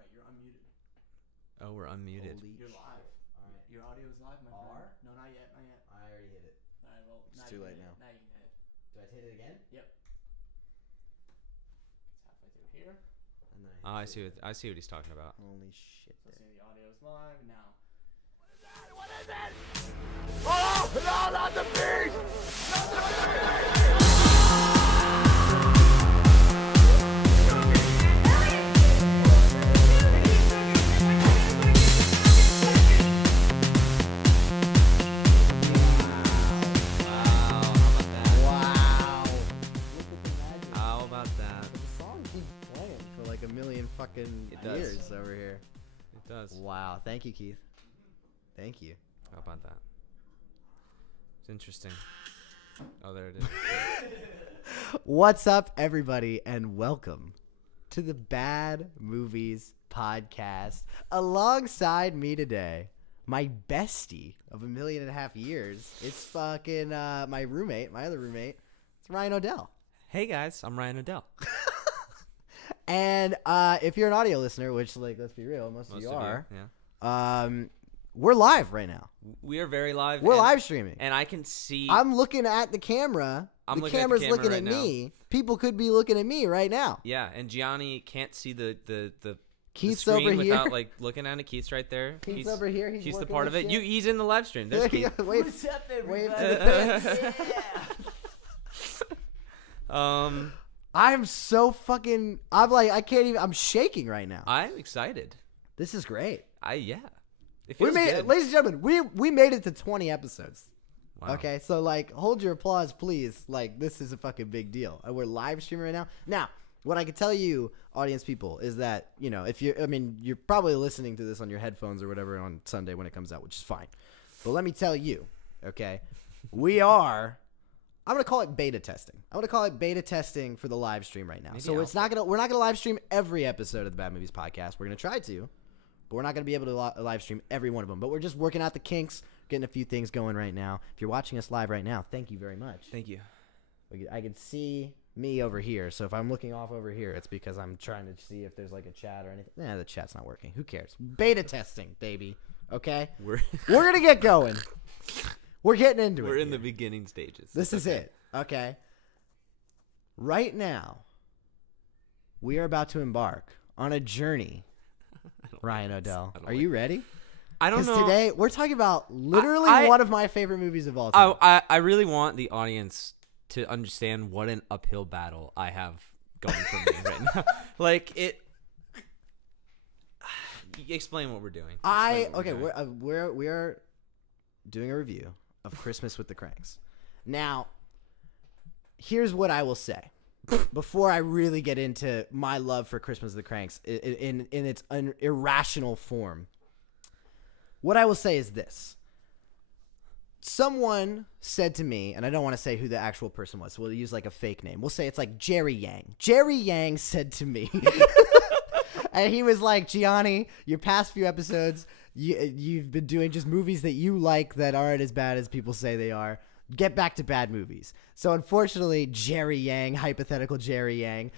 Alright, you're unmuted. Oh, we're unmuted. You're live. Alright. Your audio is live, my friend. No, not yet, not yet. I already hit it. Alright, well, It's too late now. Now you can hit it. Do I hit it again? Yep. It's halfway through here. And then Oh, I see what he's talking about. Holy shit. So see the audio is live now. What is it? Oh, no, not the beast! Not the beast! How about that? The song keeps playing for like a million fucking years over here. It does. Wow. Thank you, Keith. Thank you. How about that? It's interesting. Oh, there it is. What's up, everybody, and welcome to the Bad Movies Podcast. Alongside me today, my bestie of 1.5 million years. It's fucking my roommate, my other roommate. It's Ryan O'Dell. Hey guys, I'm Ryan O'Dell. And if you're an audio listener, which, like, let's be real, most of you are, yeah. We're live right now. We are very live. We're live streaming. and I can see. I'm looking at the camera. I'm the looking at the camera's camera looking right at now. me. People could be looking at me right now. Yeah, and Gianni can't see the Keith's screen over here. without like looking at it. Keith's right there. Keith's over here. He's the working part with of it. shit. He's in the live stream. There's Keith. Wait, What's up, wave everybody? to the I'm I'm so fucking. I'm like, I can't even. I'm shaking right now. excited. This is great. Yeah. It We feels made, good. ladies and gentlemen, we made it to 20 episodes. Wow. Okay, so like, hold your applause, please. Like, this is a fucking big deal. We're live streaming right now. Now, what I can tell you, audience people, is that, you know, if you're probably listening to this on your headphones or whatever on Sunday when it comes out, which is fine. But let me tell you, okay, I'm gonna call it beta testing. I'm gonna call it beta testing for the live stream right now. Maybe So we're not gonna live stream every episode of the Bad Movies Podcast. We're gonna try to. But we're not going to be able to live stream every one of them. But we're just working out the kinks, getting a few things going right now. If you're watching us live right now, thank you very much. Thank you. I can see me over here. So if I'm looking off over here, it's because I'm trying to see if there's like a chat or anything. Nah, the chat's not working. Who cares? Beta testing, baby. Okay? We're going to get going. We're getting into it. We're in here. the beginning stages. This is it. Okay? Right now, we are about to embark on a journey. Ryan O'Dell, are you ready? I don't know. Today we're talking about literally one of my favorite movies of all time. I really want the audience to understand what an uphill battle I have going for me right now. Like it. Explain what we're doing. We are doing a review of Christmas with the Kranks. Now, here's what I will say. Before I really get into my love for Christmas with the Kranks in its irrational form, what I will say is this. Someone said to me, and I don't want to say who the actual person was, so we'll use like a fake name. We'll say it's like Jerry Yang. Jerry Yang said to me, and he was like, Gianni, your past few episodes, you've been doing just movies that you like that aren't as bad as people say they are. Get back to bad movies. So unfortunately, Jerry Yang, hypothetical Jerry Yang,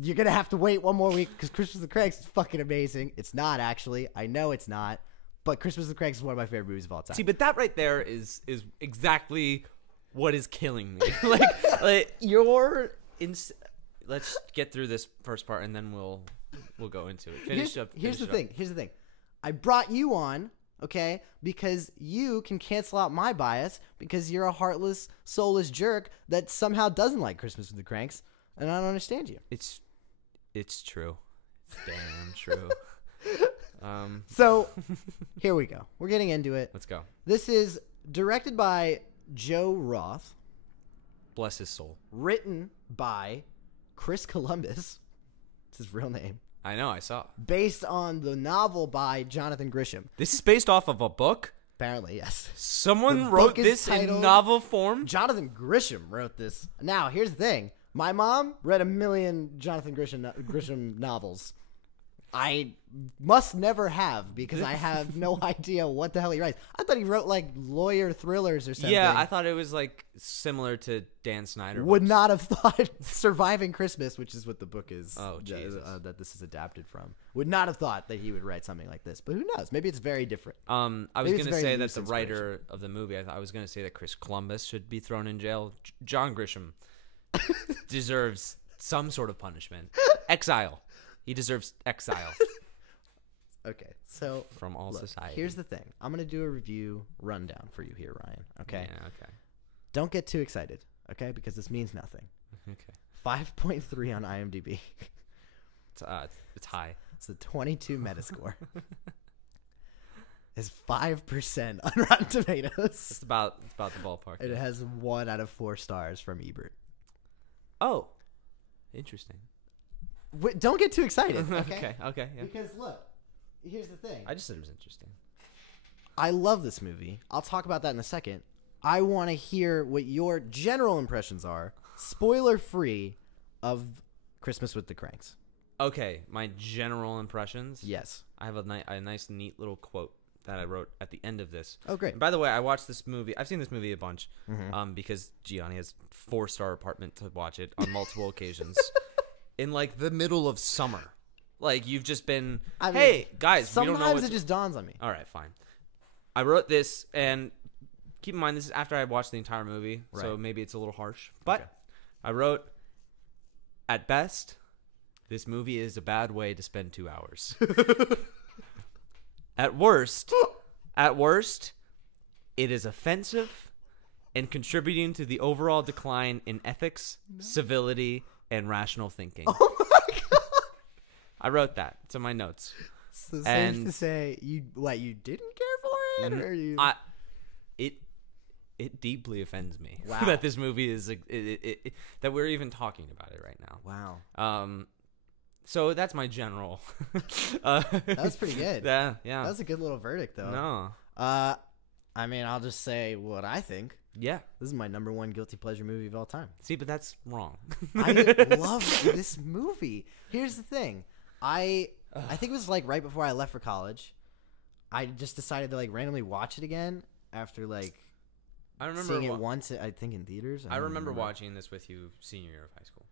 you're going to have to wait one more week because Christmas with the Kranks is fucking amazing. It's not, actually. I know it's not. But Christmas with the Kranks is one of my favorite movies of all time. See, but that right there is exactly what is killing me. like let's get through this first part and then we'll go into it. Here's the thing. I brought you on, okay, because you can cancel out my bias because you're a heartless, soulless jerk that somehow doesn't like Christmas with the Kranks, and I don't understand you. It's true. It's damn true. So, here we go. We're getting into it. Let's go. This is directed by Joe Roth. Bless his soul. Written by Chris Columbus. It's his real name. I know, I saw. Based on the novel by Jonathan Grisham. This is based off of a book? Apparently, yes. Someone The wrote book is this in titled- novel form? Jonathan Grisham wrote this. Now, here's the thing. My mom read 1 million Jonathan Grisham novels. I must never have because I have no idea what the hell he writes. I thought he wrote like lawyer thrillers or something. Yeah, I thought it was like similar to Dan Snyder. Would books. not have thought Surviving Christmas, which is what the book is. Oh, Jesus. That this is adapted from. Would not have thought that he would write something like this. But who knows? Maybe it's very different. I was Maybe it's going to very say that loose the writer of the movie, I was going to say that Chris Columbus should be thrown in jail. John Grisham deserves some sort of punishment. Exile. He deserves exile Okay, so from all look, society. here's the thing. I'm going to do a review rundown for you here, Ryan. Okay? Yeah, okay. Don't get too excited, okay? Because this means nothing. Okay. 5.3 on IMDb. It's high. It's a 22 Metascore. Is 5% on Rotten Tomatoes. It's about the ballpark. It has 1 out of 4 stars from Ebert. Oh, interesting. Don't get too excited, Okay, okay, yeah. Because look, here's the thing. I just said it was interesting. I love this movie. I'll talk about that in a second. I want to hear what your general impressions are, spoiler free, of Christmas with the Kranks. Okay, my general impressions. Yes. I have a nice, neat little quote that I wrote at the end of this. Oh, great. And by the way, I watched this movie. I've seen this movie a bunch because Gianni has 4-star apartment to watch it on multiple occasions in like the middle of summer. Like you've just been, hey guys, we don't know Sometimes what it just dawns on me. All right, fine. I wrote this, and keep in mind this is after I watched the entire movie, so Right. maybe it's a little harsh. But Okay. I wrote, at best, this movie is a bad way to spend 2 hours. At worst, it is offensive and contributing to the overall decline in ethics, civility, and rational thinking. Oh my god! I wrote that. It's in my notes. So safe And- to say, you didn't care for it, or you? It deeply offends me Wow. that this movie is that we're even talking about it right now. Wow, So that's my general. that was pretty good. Yeah. That was a good little verdict, though. No. I mean, I'll just say what I think. Yeah. This is my #1 guilty pleasure movie of all time. See, but that's wrong. I love this movie. Here's the thing. I think it was like right before I left for college. I just decided to like randomly watch it again after like I remember seeing it once. I think in theaters. I remember watching this with you senior year of high school.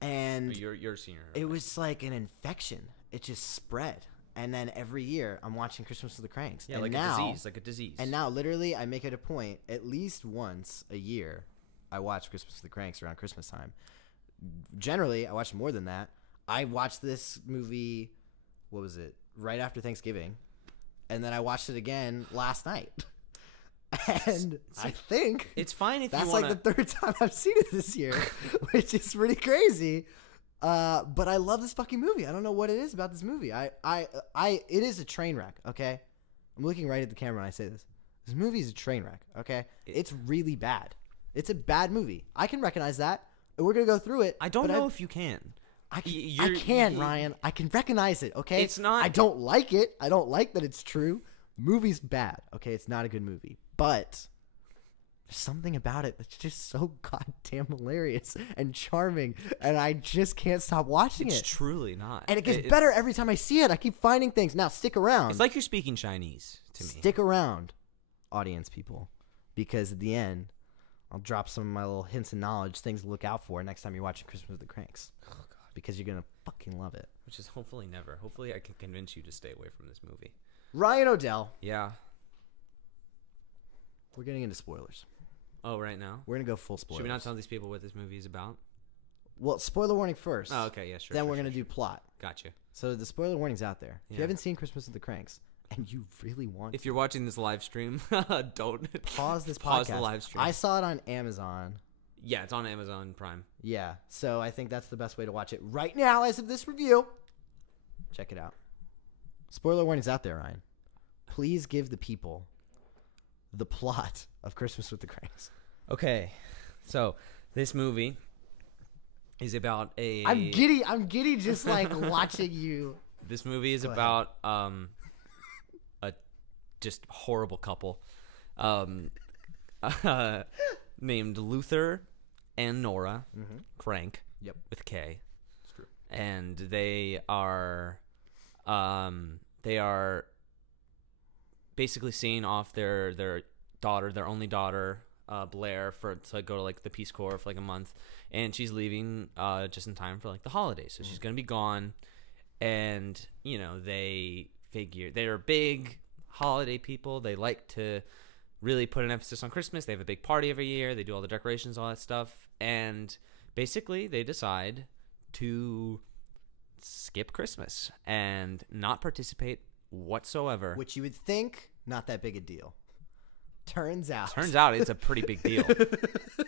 and Your senior year. Of it high was like an infection. It just spread, and then every year I'm watching Christmas with the Cranks. Yeah, and like now, a disease. And now, literally, I make it a point at least once a year. I watch Christmas with the Cranks around Christmas time. Generally, I watch more than that. I watched this movie. What was it? Right after Thanksgiving, and then I watched it again last night. And I think It's fine if that's you want like the 3rd time I've seen it this year, which is pretty crazy. But I love this fucking movie. I don't know what it is about this movie. It is a train wreck. Okay, I'm looking right at the camera when I say this. This movie is a train wreck. Okay, it's really bad. It's a bad movie. I can recognize that. And we're gonna go through it. I don't but know if you can. I can, Ryan. I can recognize it. Okay, It's not- I don't like it. I don't like that it's true. Movie's bad. Okay, it's not a good movie. But there's something about it that's just so goddamn hilarious and charming, and I just can't stop watching It's it. truly not. And it gets better every time I see it. I keep finding things. Now, stick around. It's like you're speaking Chinese to me. Stick around, audience people, because at the end, I'll drop some of my little hints and knowledge, things to look out for next time you're watching Christmas with the Cranks. Oh god. Because you're gonna fucking love it. Which is hopefully never. Hopefully I can convince you to stay away from this movie. Ryan O'Dell. Yeah. We're getting into spoilers. Oh, right now? We're gonna go full spoilers. Should we not tell these people what this movie is about? Well, spoiler warning first. Oh, okay, yeah, sure. Then sure, we're sure, gonna do plot. Gotcha. So the spoiler warning's out there. If Yeah. you haven't seen Christmas with the Cranks and you really want If you're watching this live stream, don't pause this pause podcast. the live stream. I saw it on Amazon. Yeah, it's on Amazon Prime. Yeah, so I think that's the best way to watch it right now as of this review. Check it out. Spoiler warning's out there, Ryan. Please give the people the plot of Christmas with the Cranks. Okay, so this movie is about a. I'm giddy just like watching you. This movie is Go ahead. about a just horrible couple, named Luther and Nora Crank. Yep. With K. It's true. And they are They are basically seeing off their daughter, their only daughter, Blair, to go to like the Peace Corps for like a month, and she's leaving just in time for like the holidays, so she's gonna be gone. And you know, they figure they're big holiday people. They like to really put an emphasis on Christmas. They have a big party every year. They do all the decorations, all that stuff, and basically they decide to skip Christmas and not participate whatsoever. Which you would think not that big a deal. Turns out it's a pretty big deal.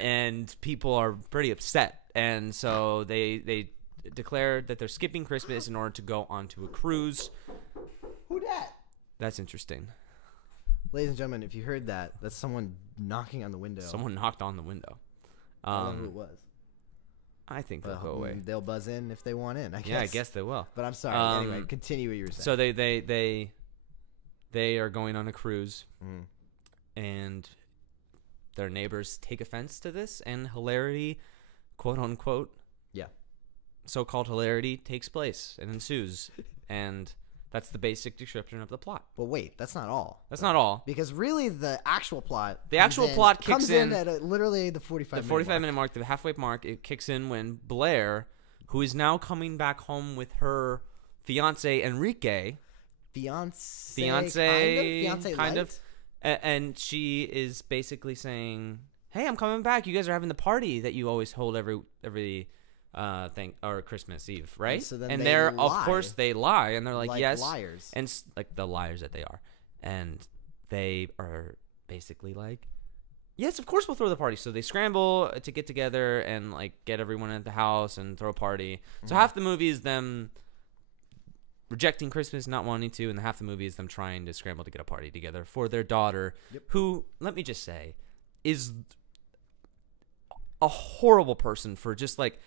And people are pretty upset. And so they declared that they're skipping Christmas in order to go onto a cruise. Who dat? That's interesting. Ladies and gentlemen, if you heard that, that's someone knocking on the window. Someone knocked on the window. I don't know who it was. I think they'll go away. They'll buzz in if they want in, I guess. Yeah, I guess they will. But I'm sorry. Anyway, continue what you were saying. So they are going on a cruise, and their neighbors take offense to this, and hilarity, quote unquote, so-called hilarity takes place and ensues, and that's the basic description of the plot. But wait, that's not all. That's not all. Because really, the actual plot kicks in at literally the 45 minute mark, the halfway mark. It kicks in when Blair, who is now coming back home with her fiance Enrique, fiance kind of, and she is basically saying, "Hey, I'm coming back. You guys are having the party that you always hold every thing or Christmas Eve, right?" And so then and they they're lie. Of course they lie, and they're like yes, liars, and like the liars that they are, and they are basically like, yes, of course we'll throw the party. So they scramble to get together and like get everyone at the house and throw a party. So half the movie is them rejecting Christmas, not wanting to, and half the movie is them trying to scramble to get a party together for their daughter, who, let me just say, is a horrible person for just like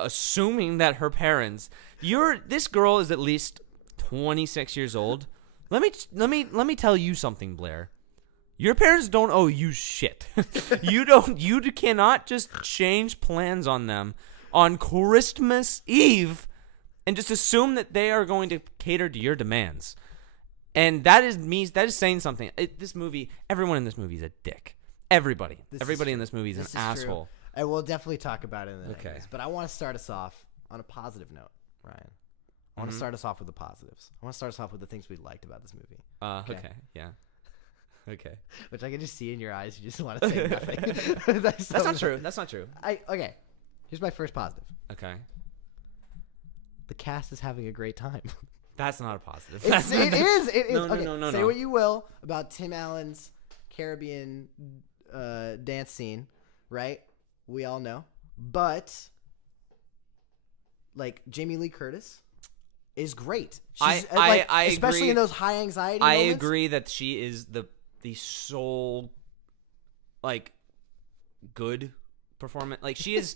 assuming that her parents, this girl is at least 26 years old. Let me tell you something, Blair. Your parents don't owe you shit. You cannot just change plans on them on Christmas Eve and just assume that they are going to cater to your demands. And that is saying something. This movie, everyone in this movie is a dick. Everybody in this movie is an asshole. And we'll definitely talk about it in the Okay. negatives, but I want to start us off on a positive note, Ryan. I want to start us off with the positives. I want to start us off with the things we liked about this movie. Okay. Yeah. Okay. Which I can just see in your eyes. You just want to say nothing. That's not true. That's not true. Okay. Here's my first positive. Okay. The cast is having a great time. That's not a positive. It is. No, okay, no. Say what you will about Tim Allen's Caribbean dance scene, right? We all know. But, like, Jamie Lee Curtis is great. She's, I especially agree. in those high anxiety I moments. agree that she is the sole, like, good performance. Like, she is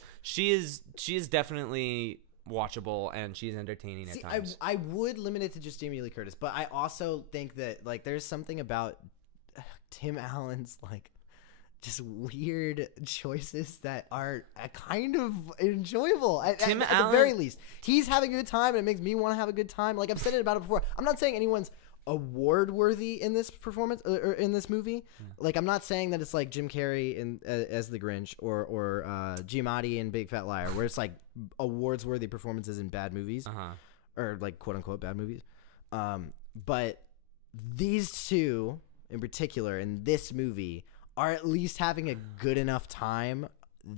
definitely watchable, and she's entertaining at times. I would limit it to just Jamie Lee Curtis, but I also think that, like, there's something about Tim Allen's, like, just weird choices that are kind of enjoyable at the very least. He's having a good time, and it makes me want to have a good time. Like I've said about it before. I'm not saying anyone's award worthy in this performance or in this movie. Like I'm not saying that it's like Jim Carrey in as the Grinch or Giamatti in Big Fat Liar, where it's like awards worthy performances in bad movies or like quote unquote bad movies. But these two in particular in this movie are at least having a good enough time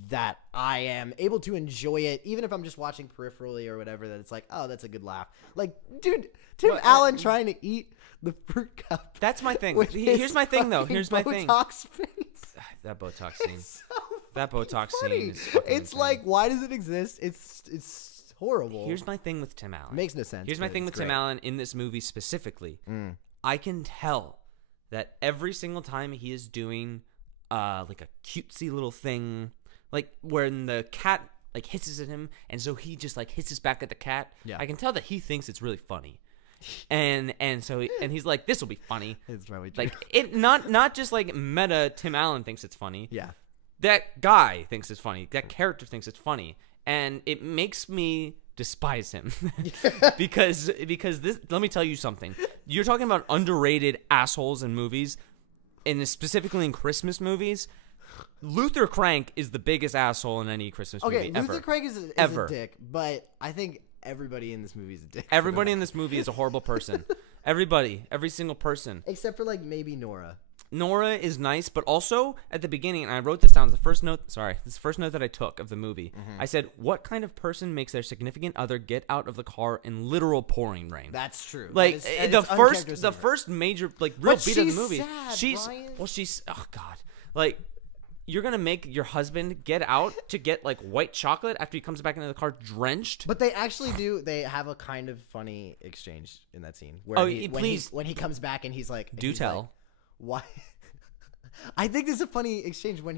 that I am able to enjoy it, even if I'm just watching peripherally or whatever, that it's like, oh, that's a good laugh. Like, dude, Tim Allen trying to eat the fruit cup. That's my thing. Here's my thing, though. Here's my thing. Botox face. That Botox scene. So that Botox funny. scene is fucking It's insane. like, why does it exist? It's horrible. Here's my thing with Tim Allen. Makes no sense. Here's my thing with Tim Allen in this movie specifically. I can tell that every single time he is doing like a cutesy little thing, like when the cat like hisses at him, and so he just like hisses back at the cat. Yeah. I can tell that he thinks it's really funny, and so he's like, this will be funny. It's probably true. Like it not just like meta. Tim Allen thinks it's funny. Yeah. That guy thinks it's funny. That character thinks it's funny, and it makes me despise him because this. Let me tell you something. You're talking about underrated assholes in movies, and specifically in Christmas movies. Luther Crank is the biggest asshole in any Christmas movie ever. Luther Crank is a dick, but I think everybody in this movie is a dick. Everybody in this movie is a horrible person. Everybody, every single person, except for like maybe Nora. Nora is nice, but also at the beginning, and I wrote this down. The first note, sorry, this first note that I took of the movie. I said, "What kind of person makes their significant other get out of the car in literal pouring rain?" That's true. Like the first major like real beat of the movie. Sad, She's oh god, like you're gonna make your husband get out to get like white chocolate after he comes back into the car drenched. But they actually do. They have a kind of funny exchange in that scene where when he comes back and he's like, "Do tell." Like, why? I think there's a funny exchange when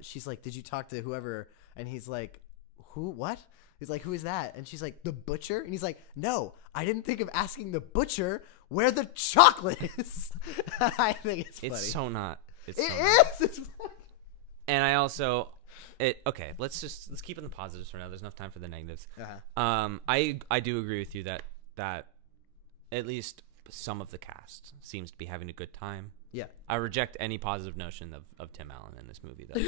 she's like, "Did you talk to whoever?" And he's like, "Who? What?" He's like, "Who is that?" And she's like, "The butcher." And he's like, "No, I didn't think of asking the butcher where the chocolate is." I think it's funny. It's so not. It is. It's funny. And I also, okay. Let's keep in the positives for now. There's enough time for the negatives. I do agree with you that at least some of the cast seems to be having a good time. Yeah. I reject any positive notion of Tim Allen in this movie, though.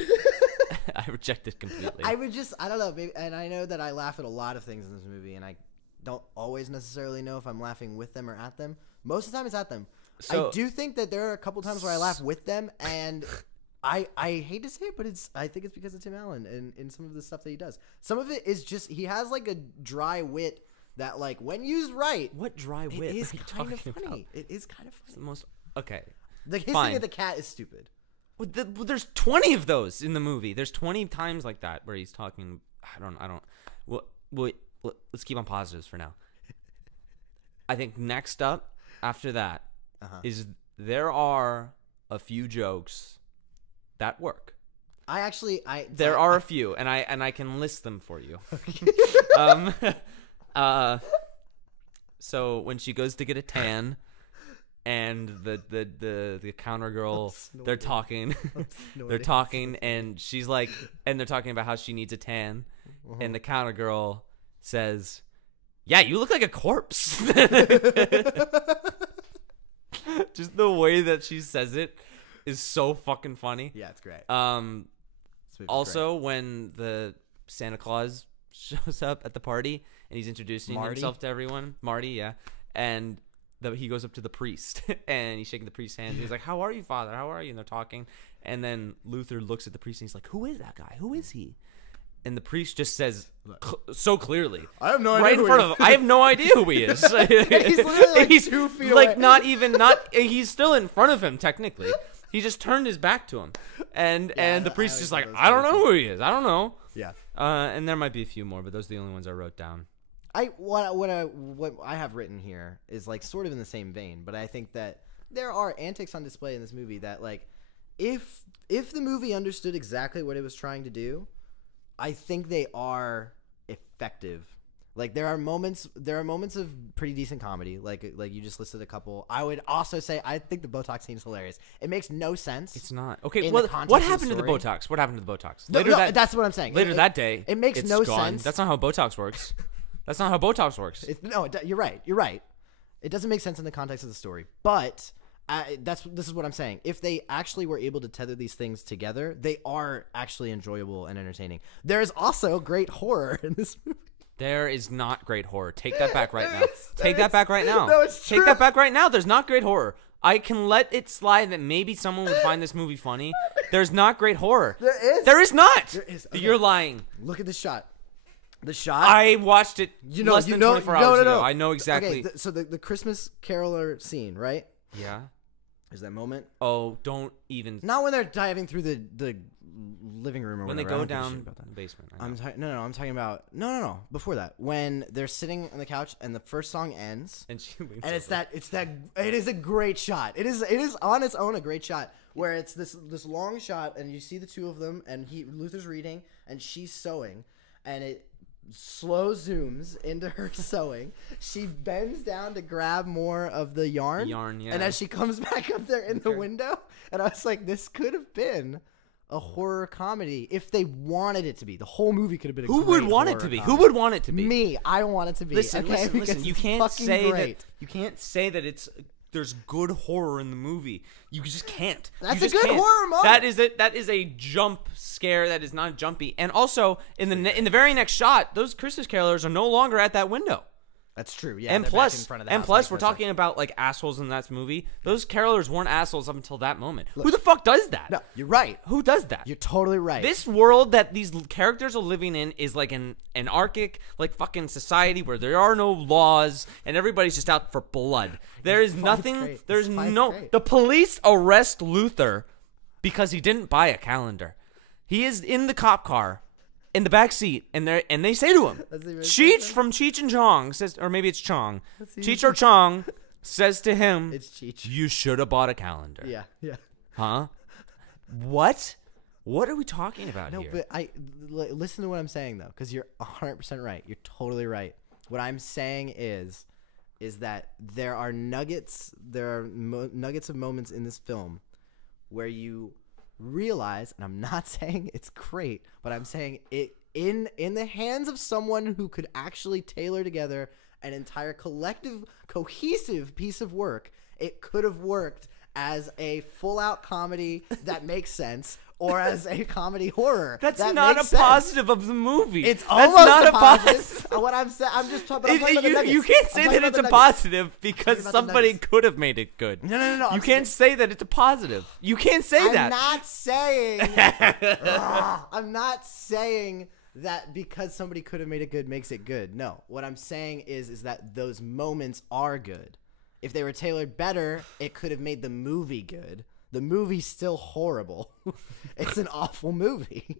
I reject it completely. I don't know, maybe, and I know that I laugh at a lot of things in this movie, and I don't always necessarily know if I'm laughing with them or at them. Most of the time it's at them. So, I do think that there are a couple times where I laugh with them, and I hate to say it, but I think it's because of Tim Allen and in some of the stuff that he does. Some of it is just, he has like a dry wit that, like, when used right. What dry wit? It is kind of funny. About? It is kind of funny. It's the most okay. The hissing of the cat is stupid. Well, there's 20 of those in the movie. There's 20 times like that where he's talking. I don't. Well, let's keep on positives for now. I think next up after that is there are a few jokes that work. There are a few, and I can list them for you. So when she goes to get a tan, and the counter girl, they're talking, and she's like, and they're talking about how she needs a tan, and the counter girl says, "Yeah, you look like a corpse." Just the way that she says it is so fucking funny. Yeah, it's great. Also, when the Santa Claus shows up at the party and he's introducing himself to everyone, Marty, yeah, and he goes up to the priest and he's shaking the priest's hand. And he's like, "How are you, Father? How are you?" And they're talking, and then Luther looks at the priest and he's like, "Who is that guy? Who is he?" And the priest just says so clearly, "I have no idea." Right in front of him, I have no idea who he is. And he's literally like 2 feet like away. He's still in front of him technically. He just turned his back to him, and the priest is just like, "I don't know who he is. I don't know." Yeah. And there might be a few more, but those are the only ones I wrote down. What I have written here is like sort of in the same vein, but I think that there are antics on display in this movie that, like, if the movie understood exactly what it was trying to do, I think they are effective. Like, there are moments of pretty decent comedy. Like you just listed a couple. I would also say I think the Botox scene is hilarious. It makes no sense. It's not. Okay, what happened to the Botox? What happened to the Botox? That's what I'm saying. Later that day, it makes no sense. That's not how Botox works. That's not how Botox works. You're right. You're right. It doesn't make sense in the context of the story. But this is what I'm saying. If they actually were able to tether these things together, they are actually enjoyable and entertaining. There is also great horror in this movie. There is not great horror. Take that back right now. Take that back right now. No, it's true. Take that back right now. There's not great horror. I can let it slide that maybe someone would find this movie funny. There's not great horror. There is. There is not. There is. Okay. You're lying. Look at the shot. The shot. I watched it less than 24 hours ago. I know exactly. Okay, so the Christmas caroler scene, right? Yeah. Is that moment? Oh, don't even. Not when they're diving through the living room or when whatever. they go down the basement. I'm talking about no. Before that, when they're sitting on the couch and the first song ends, and she leans and it is a great shot. It is on its own a great shot where it's this long shot and you see the two of them and Luther's reading and she's sewing and it slow zooms into her sewing. She bends down to grab more of the yarn. Yeah. And as she comes back up there in the window, and I was like, this could have been a horror comedy if they wanted it to be. The whole movie could have been a Who great would want it horror to be? comedy. Who would want it to be? Me. I want it to be. Listen, okay? listen. Because You it's can't fucking say great. that. You can't say that there's good horror in the movie. You just can't. That's You just a good can't. horror moment. That is it. That is a jump scare. That is not jumpy. And also in the very next shot, those Christmas carolers are no longer at that window. That's true. Yeah. And they're back plus, in front of the house, we're like, talking about like assholes in that movie. Those carolers weren't assholes up until that moment. Who the fuck does that? No, you're right. Who does that? You're totally right. This world that these characters are living in is like an anarchic, like fucking society where there are no laws and everybody's just out for blood. There is nothing. great. There's This fight's no. great. The police arrest Luther because he didn't buy a calendar. He is in the cop car, in the back seat, and they say to him, Cheech from Cheech and Chong says, or maybe it's Chong. Cheech or Chong says to him, It's Cheech. You should have bought a calendar. Yeah. Huh? What? What are we talking about No, here? but listen to what I'm saying though, because you're 100% right. You're totally right. What I'm saying is that there are nuggets. There are nuggets of moments in this film where you realize, and I'm not saying it's great, but I'm saying it in the hands of someone who could actually tailor together an entire collective, cohesive piece of work. It could have worked as a full-out comedy that makes sense, or as a comedy horror. That's that not a makes sense. positive of the movie. It's That's almost not a a positive. What I'm saying, I'm just talking. I'm talking about the nuggets. You can't I'm say talking that about it's the a nuggets. positive because about the somebody nuggets. could have made it good. No. You I'm can't say that it's a positive. You can't say I'm that. not saying. I'm not saying that because somebody could have made it good makes it good. No, what I'm saying is that those moments are good. If they were tailored better, it could have made the movie good. The movie's still horrible. It's an awful movie.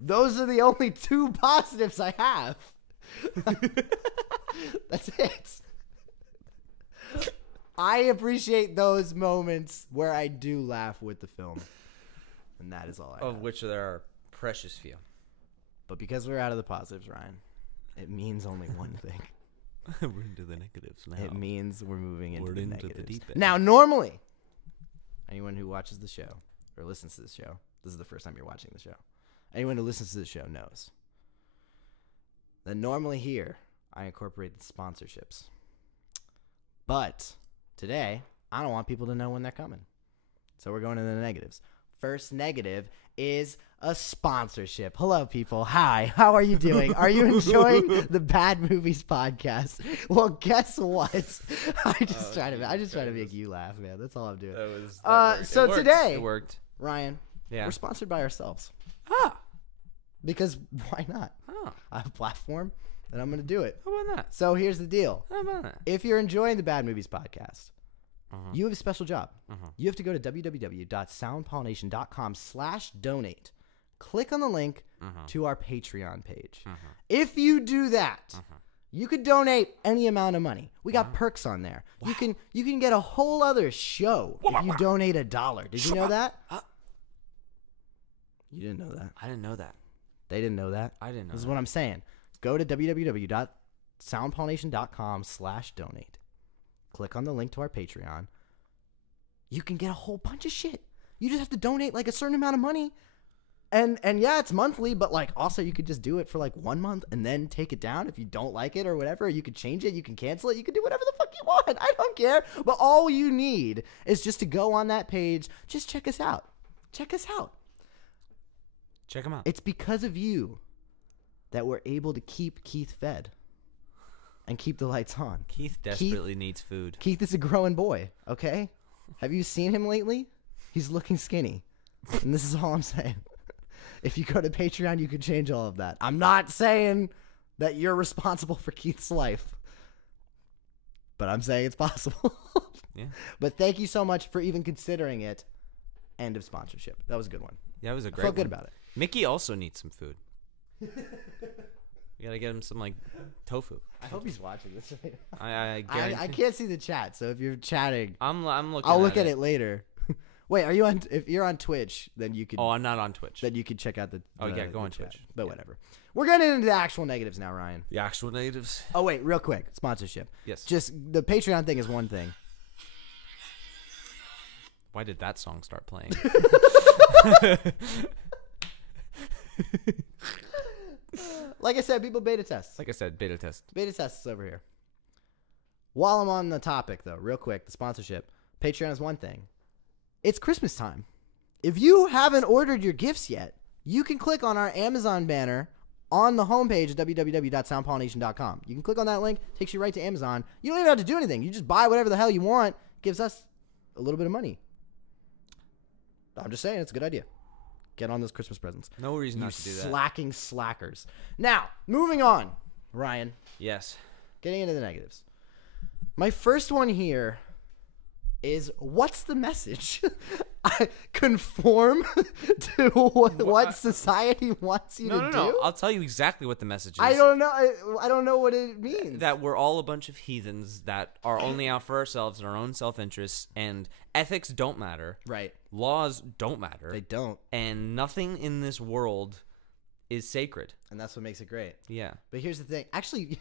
Those are the only two positives I have. That's it. I appreciate those moments where I do laugh with the film. And that is all I have. Of which there are precious few. But because we're out of the positives, Ryan, it means only one thing. We're into the negatives now. It means we're moving into We're the into the negatives. deep end. Now, normally, anyone who watches the show or listens to the show, this is the first time you're watching the show. Anyone who listens to the show knows that normally here I incorporate the sponsorships. But today, I don't want people to know when they're coming. So we're going to the negatives. First negative is a sponsorship. Hello, people. Hi. How are you doing? Are you enjoying the Bad Movies podcast? Well, guess what? I just try to make you laugh, man. That's all I'm doing. So today, It worked. Ryan, Yeah. we're sponsored by ourselves. Ah. Because why not? Oh. I have a platform, and I'm going to do it. How about that? So here's the deal. How about that? If you're enjoying the Bad Movies podcast, you have a special job. You have to go to www.soundpollination.com/donate. Click on the link to our Patreon page. If you do that, you could donate any amount of money. We got perks on there. Wow. You can get a whole other show if you donate $1. Did you know that? You didn't know that. I didn't know that. They didn't know that. I didn't know This is that. what I'm saying. Go to www.soundpollination.com/donate. Click on the link to our Patreon. You can get a whole bunch of shit. You just have to donate like a certain amount of money. And yeah, it's monthly, but like also you could just do it for like 1 month and then take it down if you don't like it or whatever. You could change it, you can cancel it, you can do whatever the fuck you want. I don't care. But all you need is just to go on that page. Just check us out. Check us out. Check them out. It's because of you that we're able to keep Keith fed and keep the lights on. Keith desperately needs food. Keith is a growing boy, okay? Have you seen him lately? He's looking skinny. And this is all I'm saying. If you go to Patreon, you can change all of that. I'm not saying that you're responsible for Keith's life, but I'm saying it's possible. Yeah. But thank you so much for even considering it. End of sponsorship. That was a good one. Yeah, it was a I great felt good one. about it. Mickey also needs some food. We gotta get him some like tofu. I hope he's watching this. I I can't see the chat, so if you're chatting, I'm looking. I'll look at it later. Wait, are you on? If you're on Twitch, then you could. Oh, I'm not on Twitch. Then you could check out the. Oh, yeah, go the on chat. Twitch. But Yeah. whatever. We're getting into the actual negatives now, Ryan. The actual negatives. Oh wait, real quick, sponsorship. Yes. Just the Patreon thing is one thing. Why did that song start playing? Like I said, people beta tests. Like I said, beta test. Beta tests over here. While I'm on the topic, though, real quick, the sponsorship. Patreon is one thing. It's Christmas time. If you haven't ordered your gifts yet, you can click on our Amazon banner on the homepage at www.soundpollination.com. You can click on that link. Takes you right to Amazon. You don't even have to do anything. You just buy whatever the hell you want. Gives us a little bit of money. I'm just saying, it's a good idea. Get on those Christmas presents. No reason not to do that. Slacking slackers. Now, moving on, Ryan. Yes. Getting into the negatives. My first one here is, what's the message? I conform to what society wants you to do? No. I'll tell you exactly what the message is. I don't know. I don't know what it means. That we're all a bunch of heathens that are only out for ourselves and our own self-interests, and ethics don't matter. Right. Laws don't matter. They don't. And nothing in this world is sacred. And that's what makes it great. Yeah. But here's the thing. Actually,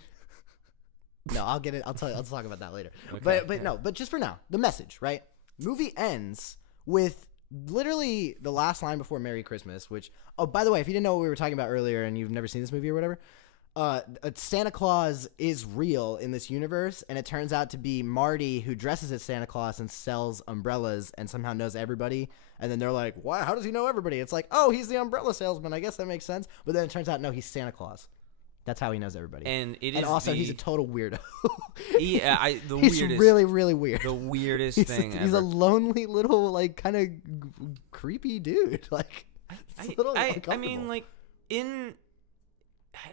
no, I'll get it. I'll tell you. I'll talk about that later. Okay. But just for now, the message, right? Movie ends with literally the last line before Merry Christmas, which, oh, by the way, if you didn't know what we were talking about earlier and you've never seen this movie or whatever, Santa Claus is real in this universe, and it turns out to be Marty, who dresses as Santa Claus and sells umbrellas and somehow knows everybody. And then they're like, "Why? How does he know everybody?" It's like, "Oh, he's the umbrella salesman. I guess that makes sense." But then it turns out, no, he's Santa Claus. That's how he knows everybody. And he's a total weirdo. He's really, really weird. The weirdest thing He's ever. a lonely little, like, kind of creepy dude. Like, it's a little I uncomfortable. mean, like,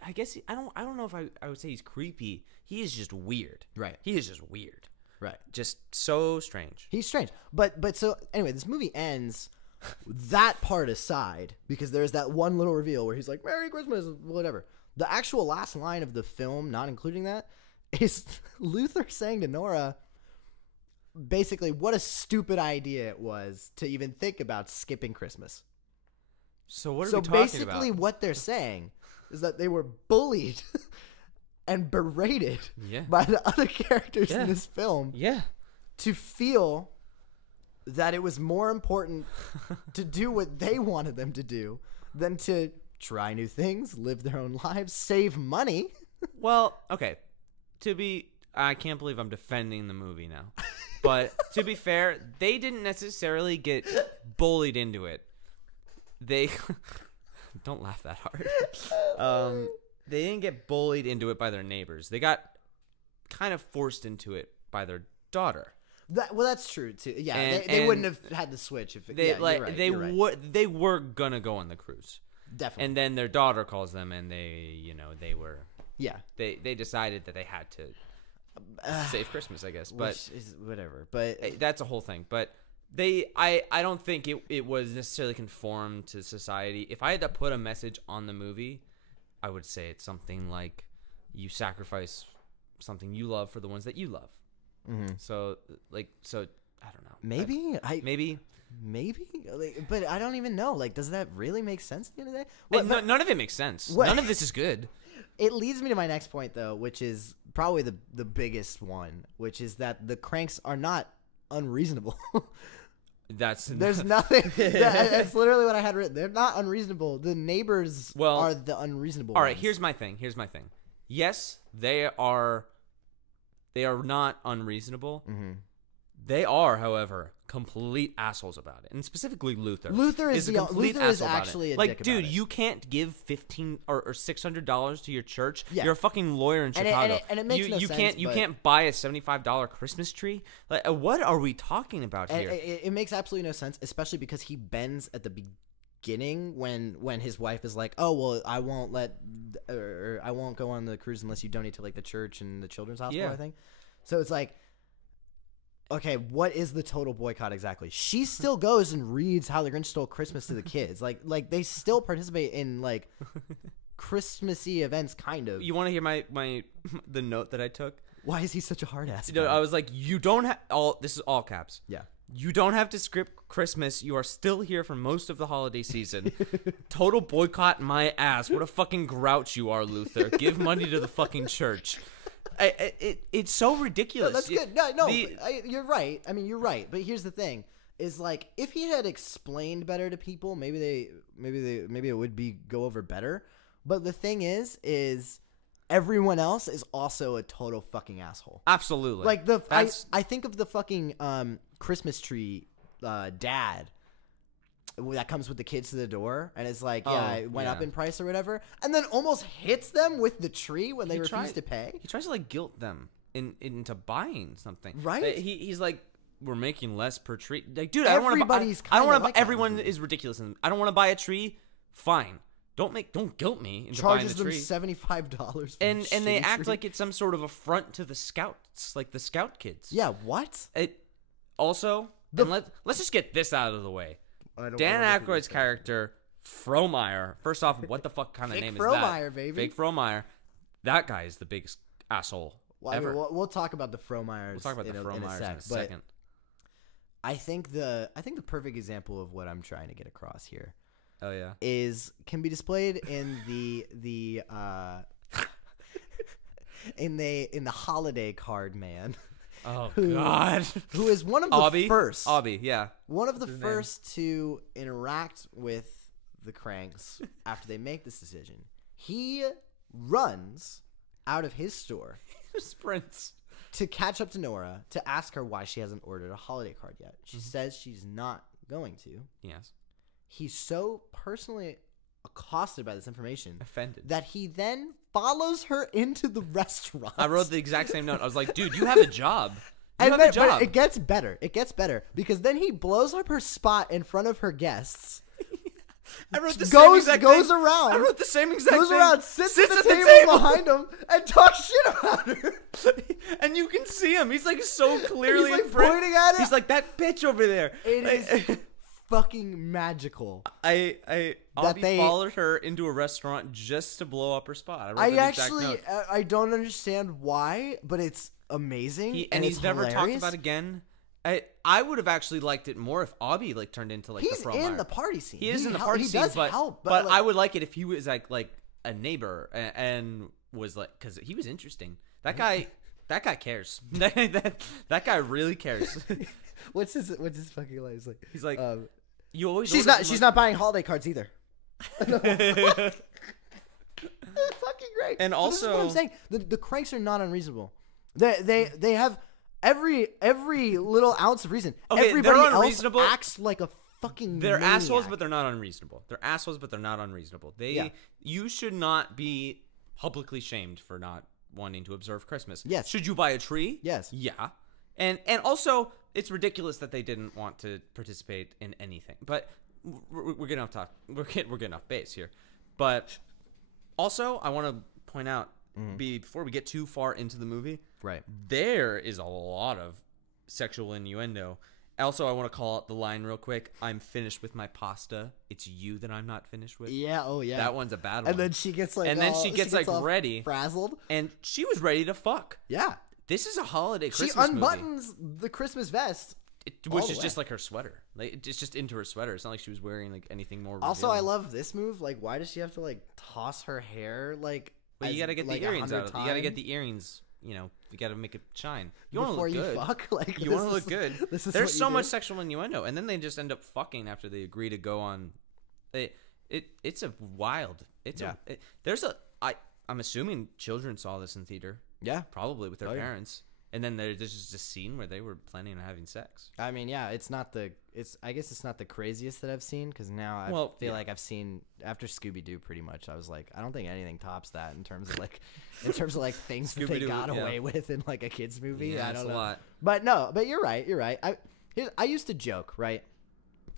I guess I don't know if I would say he's creepy. He is just weird. Right. He is just weird. Right. Just so strange. He's strange. But so anyway, this movie ends, that part aside, because there's that one little reveal where he's like, "Merry Christmas," whatever. The actual last line of the film, not including that, is Luther saying to Nora, basically, what a stupid idea it was to even think about skipping Christmas. So what are we talking about? So basically what they're saying is that they were bullied and berated by the other characters in this film to feel that it was more important to do what they wanted them to do than to try new things, live their own lives, save money. Well, okay. I can't believe I'm defending the movie now. But to be fair, they didn't necessarily get bullied into it. They don't laugh that hard. They didn't get bullied into it by their neighbors. They got kind of forced into it by their daughter. Well, that's true too. Yeah, they wouldn't have had the switch if they were gonna go on the cruise. Definitely. And then their daughter calls them, and they decided that they had to save Christmas, I guess. But which is whatever. But that's a whole thing. But I don't think it was necessarily conformed to society. If I had to put a message on the movie, I would say it's something like, you sacrifice something you love for the ones that you love. Mm-hmm. So I don't know. Maybe. But I don't even know. Like, does that really make sense at the end of the day? None of it makes sense. None of this is good. It leads me to my next point, though, which is probably the biggest one, which is that the Kranks are not unreasonable. There's nothing. That's literally what I had written. They're not unreasonable. The neighbors are the unreasonable all right, ones. here's my thing. Yes, they are not unreasonable. Mm-hmm. They are, however, complete assholes about it, and specifically Luther. Luther is a actually dick about dude. it. You can't give $15 or $600 to your church. Yeah. You're a fucking lawyer in Chicago, and it makes no sense. You can't buy a $75 Christmas tree. Like, what are we talking about here? It makes absolutely no sense, especially because he bends at the beginning when his wife is like, "Oh well, I won't go on the cruise unless you donate to like the church and the children's hospital." I think so. It's like, okay, what is the total boycott exactly? She still goes and reads How the Grinch Stole Christmas to the kids. Like they still participate in like Christmassy events, kind of. You want to hear the note that I took? Why is he such a hard ass? I was like, you don't have this is all caps. Yeah. You don't have to skip Christmas. You are still here for most of the holiday season. Total boycott my ass. What a fucking grouch you are, Luther. Give money to the fucking church. It's so ridiculous. No, that's good. No, you're right. I mean, you're right. But here's the thing. is like if he had explained better to people, maybe it would go over better. But the thing is everyone else is also a total fucking asshole. Absolutely. Like I think of the fucking Christmas tree dad that comes with the kids to the door and is like, it went up in price or whatever, and then almost hits them with the tree when they refuse to pay. He tries to like guilt them into buying something. Right? He's like, we're making less per tree. Like, dude, I don't want to buy. Everyone is ridiculous. And I don't want to buy a tree. Fine. Don't guilt me into buying the tree. Charges them $75 and they act like it's some sort of affront to the scouts, like the scout kids. Yeah, what? Let's just get this out of the way. Dan Aykroyd's character, Frohmeyer. First off, what the fuck kind of name is that? Frohmeyer, baby. Fake Frohmeyer. That guy is the biggest asshole ever. I mean, we'll talk about the Frohmeyers. We'll talk about the Frohmeyers in a second. I think the perfect example of what I'm trying to get across here. Oh yeah. Can be displayed in the in the holiday card man. Oh God! Who is one of the first? Obby, yeah. One of the first to interact with the Kranks after they make this decision. He runs out of his store. Sprints. To catch up to Nora to ask her why she hasn't ordered a holiday card yet. She says she's not going to. Yes. He's so personally accosted by this information, offended, that he then follows her into the restaurant. I wrote the exact same note. I was like, dude, you have a job. But it gets better. It gets better because then he blows up her spot in front of her guests. I wrote the same exact thing. Goes around. I wrote the same exact thing. Goes around, sits at the table behind him, and talks shit about her. And you can see him. He's like so clearly he's like pointing at her. He's like, that bitch over there. It is fucking magical. Abby followed her into a restaurant just to blow up her spot. I don't understand why, but it's amazing. And he's never hilarious. talked about again. I would have actually liked it more if Abby turned into the Frohmeyer. He's in the party scene. He is in the party scene, but I would like it if he was like a neighbor and was like, because he was interesting. That guy cares. that guy really cares. What's his fucking line? He's like, you always. She's not buying holiday cards either. It's fucking great. And also, this is what I'm saying. The Kranks are not unreasonable. They have every little ounce of reason. Okay, everybody else acts like a fucking They're maniac. assholes, but they're not unreasonable. You should not be publicly shamed for not wanting to observe Christmas. Yes. Should you buy a tree? Yes. Yeah. And also, it's ridiculous that they didn't want to participate in anything. But we're getting off talk. We're getting off base here. But also, I want to point out before we get too far into the movie, right? There is a lot of sexual innuendo. Also, I want to call out the line real quick. I'm finished with my pasta. It's you that I'm not finished with. Yeah. Oh yeah. That one's a bad one. And then she gets like, ready, frazzled, and she was ready to fuck. Yeah. This is a holiday Christmas movie. She unbuttons the Christmas vest. Which is just like her sweater. Like it's just into her sweater. It's not like she was wearing like anything more revealing. Also, I love this move. Like, why does she have to like toss her hair like? Well, you gotta get the earrings out of it. You gotta get the earrings. You know, you gotta make it shine. You want to look good. Fuck? Like, you want to look good. There's so much sexual innuendo, and then they just end up fucking after they agree to go on. It's a wild. I'm assuming children saw this in theater. Yeah, probably with their parents. And then there's just a scene where they were planning on having sex. I mean, yeah, I guess it's not the craziest that I've seen because now I feel like I've seen after Scooby-Doo pretty much. I was like, I don't think anything tops that in terms of like things that they got away with in like a kids movie. Yeah, I don't know. A lot. But you're right. I used to joke, right?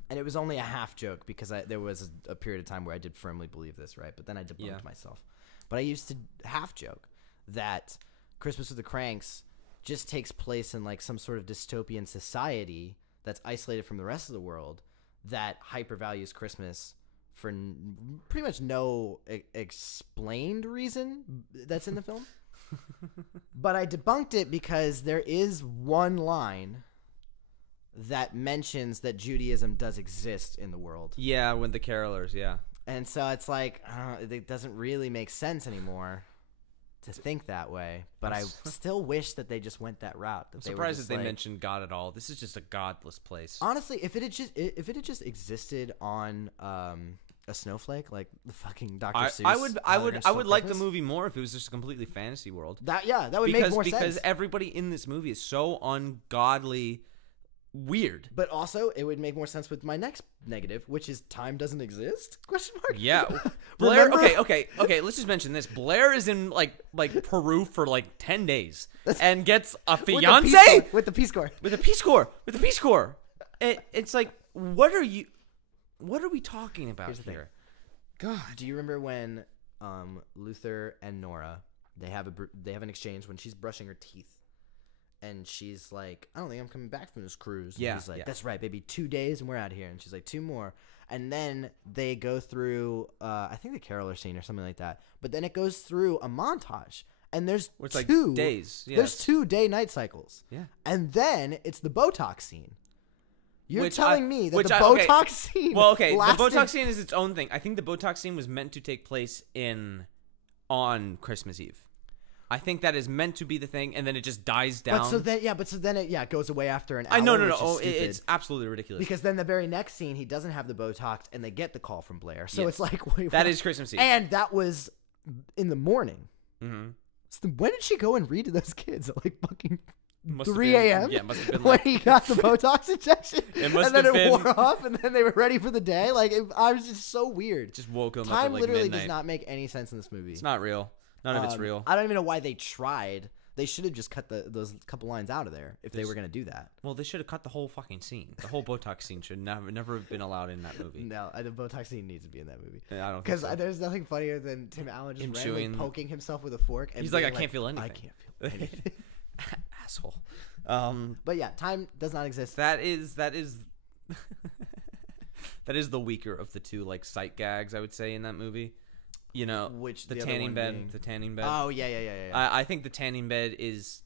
And it was only a half joke because there was a period of time where I did firmly believe this, right? But then I debunked myself. But I used to half joke that Christmas with the Kranks just takes place in like some sort of dystopian society that's isolated from the rest of the world that hypervalues Christmas for pretty much no explained reason that's in the film. But I debunked it because there is one line that mentions that Judaism does exist in the world. Yeah, when the carolers, yeah. And so it's like, it doesn't really make sense anymore. to think that way, but I still wish that they just went that route. I'm surprised that they mentioned God at all. This is just a godless place. Honestly, if it had just existed on a snowflake like the fucking Dr. Seuss, I would like the movie more if it was just a completely fantasy world. That would make more sense. Because everybody in this movie is so ungodly weird. But also, it would make more sense with my next negative, which is time doesn't exist? Question mark. Yeah, Blair. Okay. Let's just mention this. Blair is in like Peru for like 10 days and gets a fiance with the Peace Corps. With the Peace Corps. It's like, what are we talking about here? God, do you remember when Luther and Nora they have an exchange when she's brushing her teeth? And she's like, I don't think I'm coming back from this cruise. And he's like, that's right, baby. 2 days and we're out of here. And she's like, 2 more. And then they go through, I think the caroler scene or something like that. But then it goes through a montage. And there's like days. Yes. There's 2 day-night cycles. Yeah. And then it's the Botox scene. You're telling me that the Botox scene lasted... the Botox scene is its own thing. I think the Botox scene was meant to take place on Christmas Eve. I think that is meant to be the thing, and then it just dies down. But so then it goes away after an hour. No. It's absolutely ridiculous. Because then the very next scene, he doesn't have the Botox, and they get the call from Blair. So it's like, wait, that is Christmas Eve, and that was in the morning. Mm-hmm. So when did she go and read to those kids at like fucking 3 a.m.? Yeah, must have been when he got the Botox injection, and then it wore off, and then they were ready for the day. Like I was just so weird. Just woke him up. Time at like literally midnight. does not make any sense in this movie. It's not real. None of it's real. I don't even know why they tried. They should have just cut those couple lines out of there if they were going to do that. Well, they should have cut the whole fucking scene. The whole Botox scene should never have been allowed in that movie. No, the Botox scene needs to be in that movie. Yeah, I don't because so. There's nothing funnier than Tim Allen just randomly poking himself with a fork. And he's like, I can't feel anything. I can't feel anything. Asshole. But yeah, time does not exist. That is that is the weaker of the two like sight gags, I would say, in that movie. You know, which the tanning bed. The tanning bed. Oh yeah. I think the tanning bed is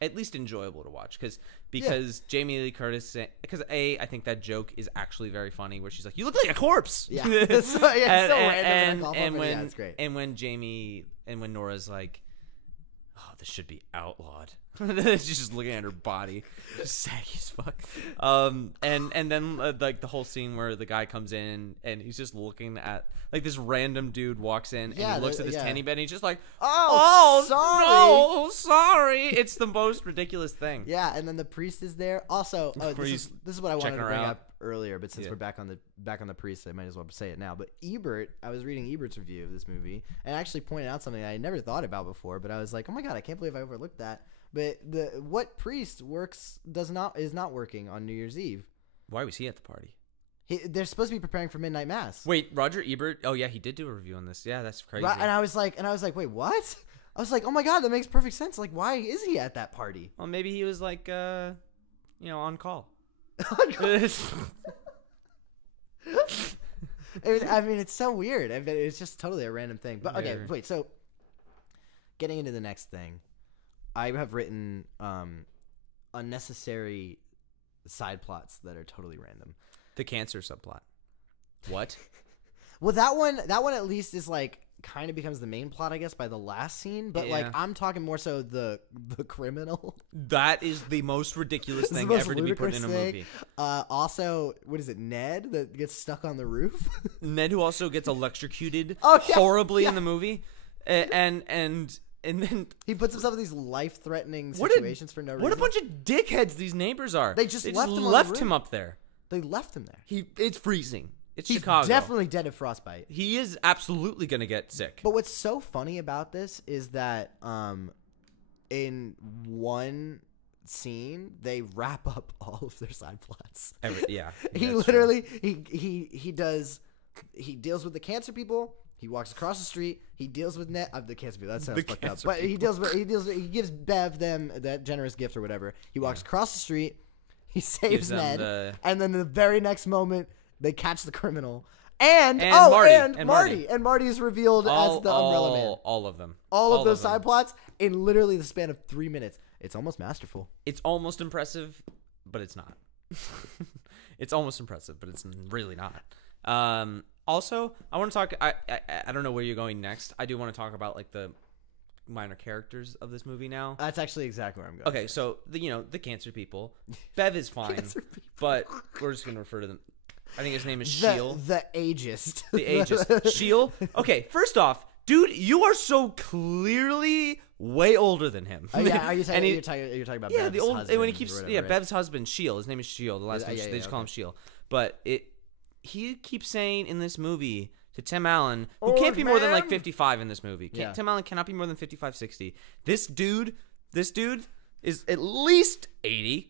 at least enjoyable to watch because Jamie Lee Curtis. Because I think that joke is actually very funny. Where she's like, "You look like a corpse." Yeah, it's so random. It's great. And when Nora's like, "Oh, this should be outlawed." She's just looking at her body, just saggy as fuck. And then like the whole scene where the guy comes in and he's just looking at like this random dude walks in and he looks at this tanning bed and he's just like, oh sorry, no, sorry. It's the most ridiculous thing. Yeah, and then the priest is there. Also, this is what I wanted to bring up earlier, but since we're back on the priest, I might as well say it now. But Ebert, I was reading Ebert's review of this movie and actually pointed out something I never thought about before, but I was like, oh my god, I can't believe I overlooked that. But what priest is not working on New Year's Eve? Why was he at the party? They're supposed to be preparing for midnight mass. Wait, Roger Ebert? Oh yeah, he did do a review on this. Yeah, that's crazy. And I was like, wait, what? I was like, oh my god, that makes perfect sense. Like, why is he at that party? Well, maybe he was like, on call. I mean, it's so weird. It's just totally a random thing. But okay, wait. So, getting into the next thing. I have written unnecessary side plots that are totally random. The cancer subplot. What? Well, that one at least is like kind of becomes the main plot, I guess, by the last scene. But like I'm talking more so the criminal. That is the most ridiculous thing ever to be put in a movie. Also, what is it? Ned that gets stuck on the roof. Ned who also gets electrocuted horribly in the movie, and then he puts himself in these life-threatening situations for no reason. What a bunch of dickheads these neighbors are. They just left him up there. They left him there. It's freezing. It's He's Chicago. Definitely dead of frostbite. He is absolutely going to get sick. But what's so funny about this is that in one scene they wrap up all of their side plots. He literally he deals with the cancer people. He walks across the street. He deals with the cancer people. That sounds fucked up. But he gives Bev them that generous gift or whatever. He walks across the street. He saves Ned, and then the very next moment they catch the criminal. And Marty is revealed as the Umbrella Man. All of them. All of those side plots in literally the span of 3 minutes. It's almost masterful. It's almost impressive, but it's not. It's almost impressive, but it's really not. Also, I want to talk. I don't know where you're going next. I do want to talk about like the minor characters of this movie now. That's actually exactly where I'm going. Okay, so the cancer people. Bev is fine, but we're just gonna refer to them. I think his name is Sheil. The ageist. The ageist. Sheil. Okay, first off, dude, you are so clearly way older than him. Yeah, you're talking about Bev's husband when he keeps whatever, right? Bev's husband Sheil. His name is Sheil. The last name they just call him Sheil. But he keeps saying in this movie to Tim Allen, who can't be more than like 55 in this movie. Tim Allen cannot be more than 55, 60. This dude is at least 80.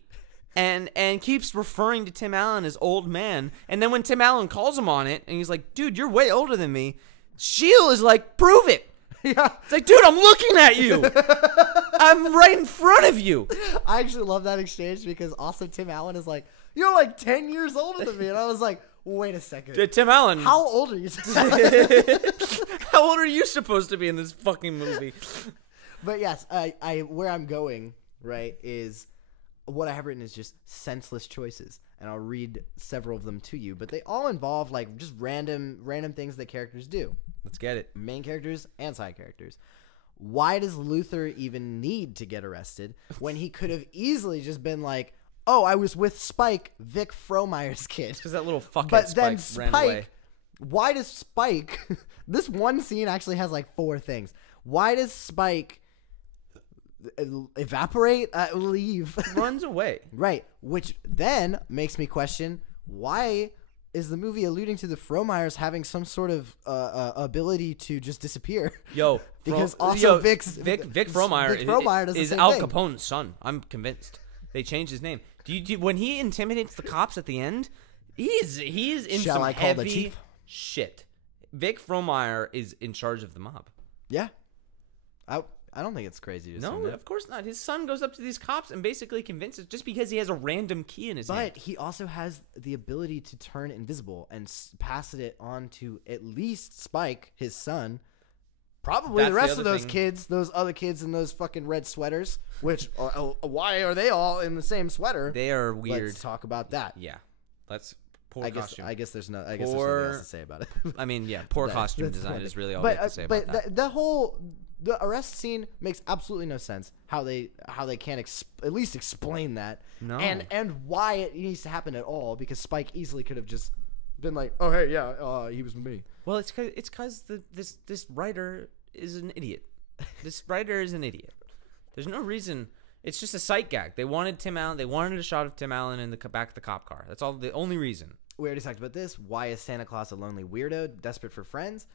And keeps referring to Tim Allen as old man. And then when Tim Allen calls him on it, and he's like, dude, you're way older than me, Sheil is like, prove it. Yeah. It's like, dude, I'm looking at you. I'm right in front of you. I actually love that exchange because also Tim Allen is like, you're like 10 years older than me. And I was like, wait a second. Dude, Tim Allen. How old are you? How old are you supposed to be in this fucking movie? But yes, where I'm going, right, is what I have written is just senseless choices. And I'll read several of them to you, but they all involve like just random things that characters do. Let's get it. Main characters and side characters. Why does Luther even need to get arrested when he could have easily just been like, oh, I was with Spike, Vic Frohmeyer's kid. Because that little fuckhead But then Spike ran away. Why does Spike... this one scene actually has like 4 things. Why does Spike evaporate? Leave. Runs away. Right. Which then makes me question, why is the movie alluding to the Frohmeyers having some sort of ability to just disappear? Yo, because also Vic Frohmeyer does is the same Al thing. Capone's son. I'm convinced. They changed his name. When he intimidates the cops at the end, he is in Shall some I call the heavy chief? shit. Vic Frohmeyer is in charge of the mob. Yeah. I don't think it's crazy to No, assume that. of course not. His son goes up to these cops and basically convinces just because he has a random key in his hand. But he also has the ability to turn invisible and pass it on to at least Spike, his son. Probably That's the the rest other of those thing. kids, those other kids in those fucking red sweaters. Which, why are they all in the same sweater? They are weird. Let's talk about that. Yeah. Let's poor I guess costume. there's there's nothing else to say about it. I mean, yeah, poor costume That's design one is thing. really all we have to say about that. But the arrest scene makes absolutely no sense. How they can't at least explain that. No. And why it needs to happen at all, because Spike easily could have just been like, oh hey, yeah, he was me. Well, it's because this writer is an idiot. This writer is an idiot. There's no reason. It's just a sight gag. They wanted Tim Allen. They wanted a shot of Tim Allen in the back of the cop car. That's all. The only reason. We already talked about this. Why is Santa Claus a lonely weirdo, desperate for friends?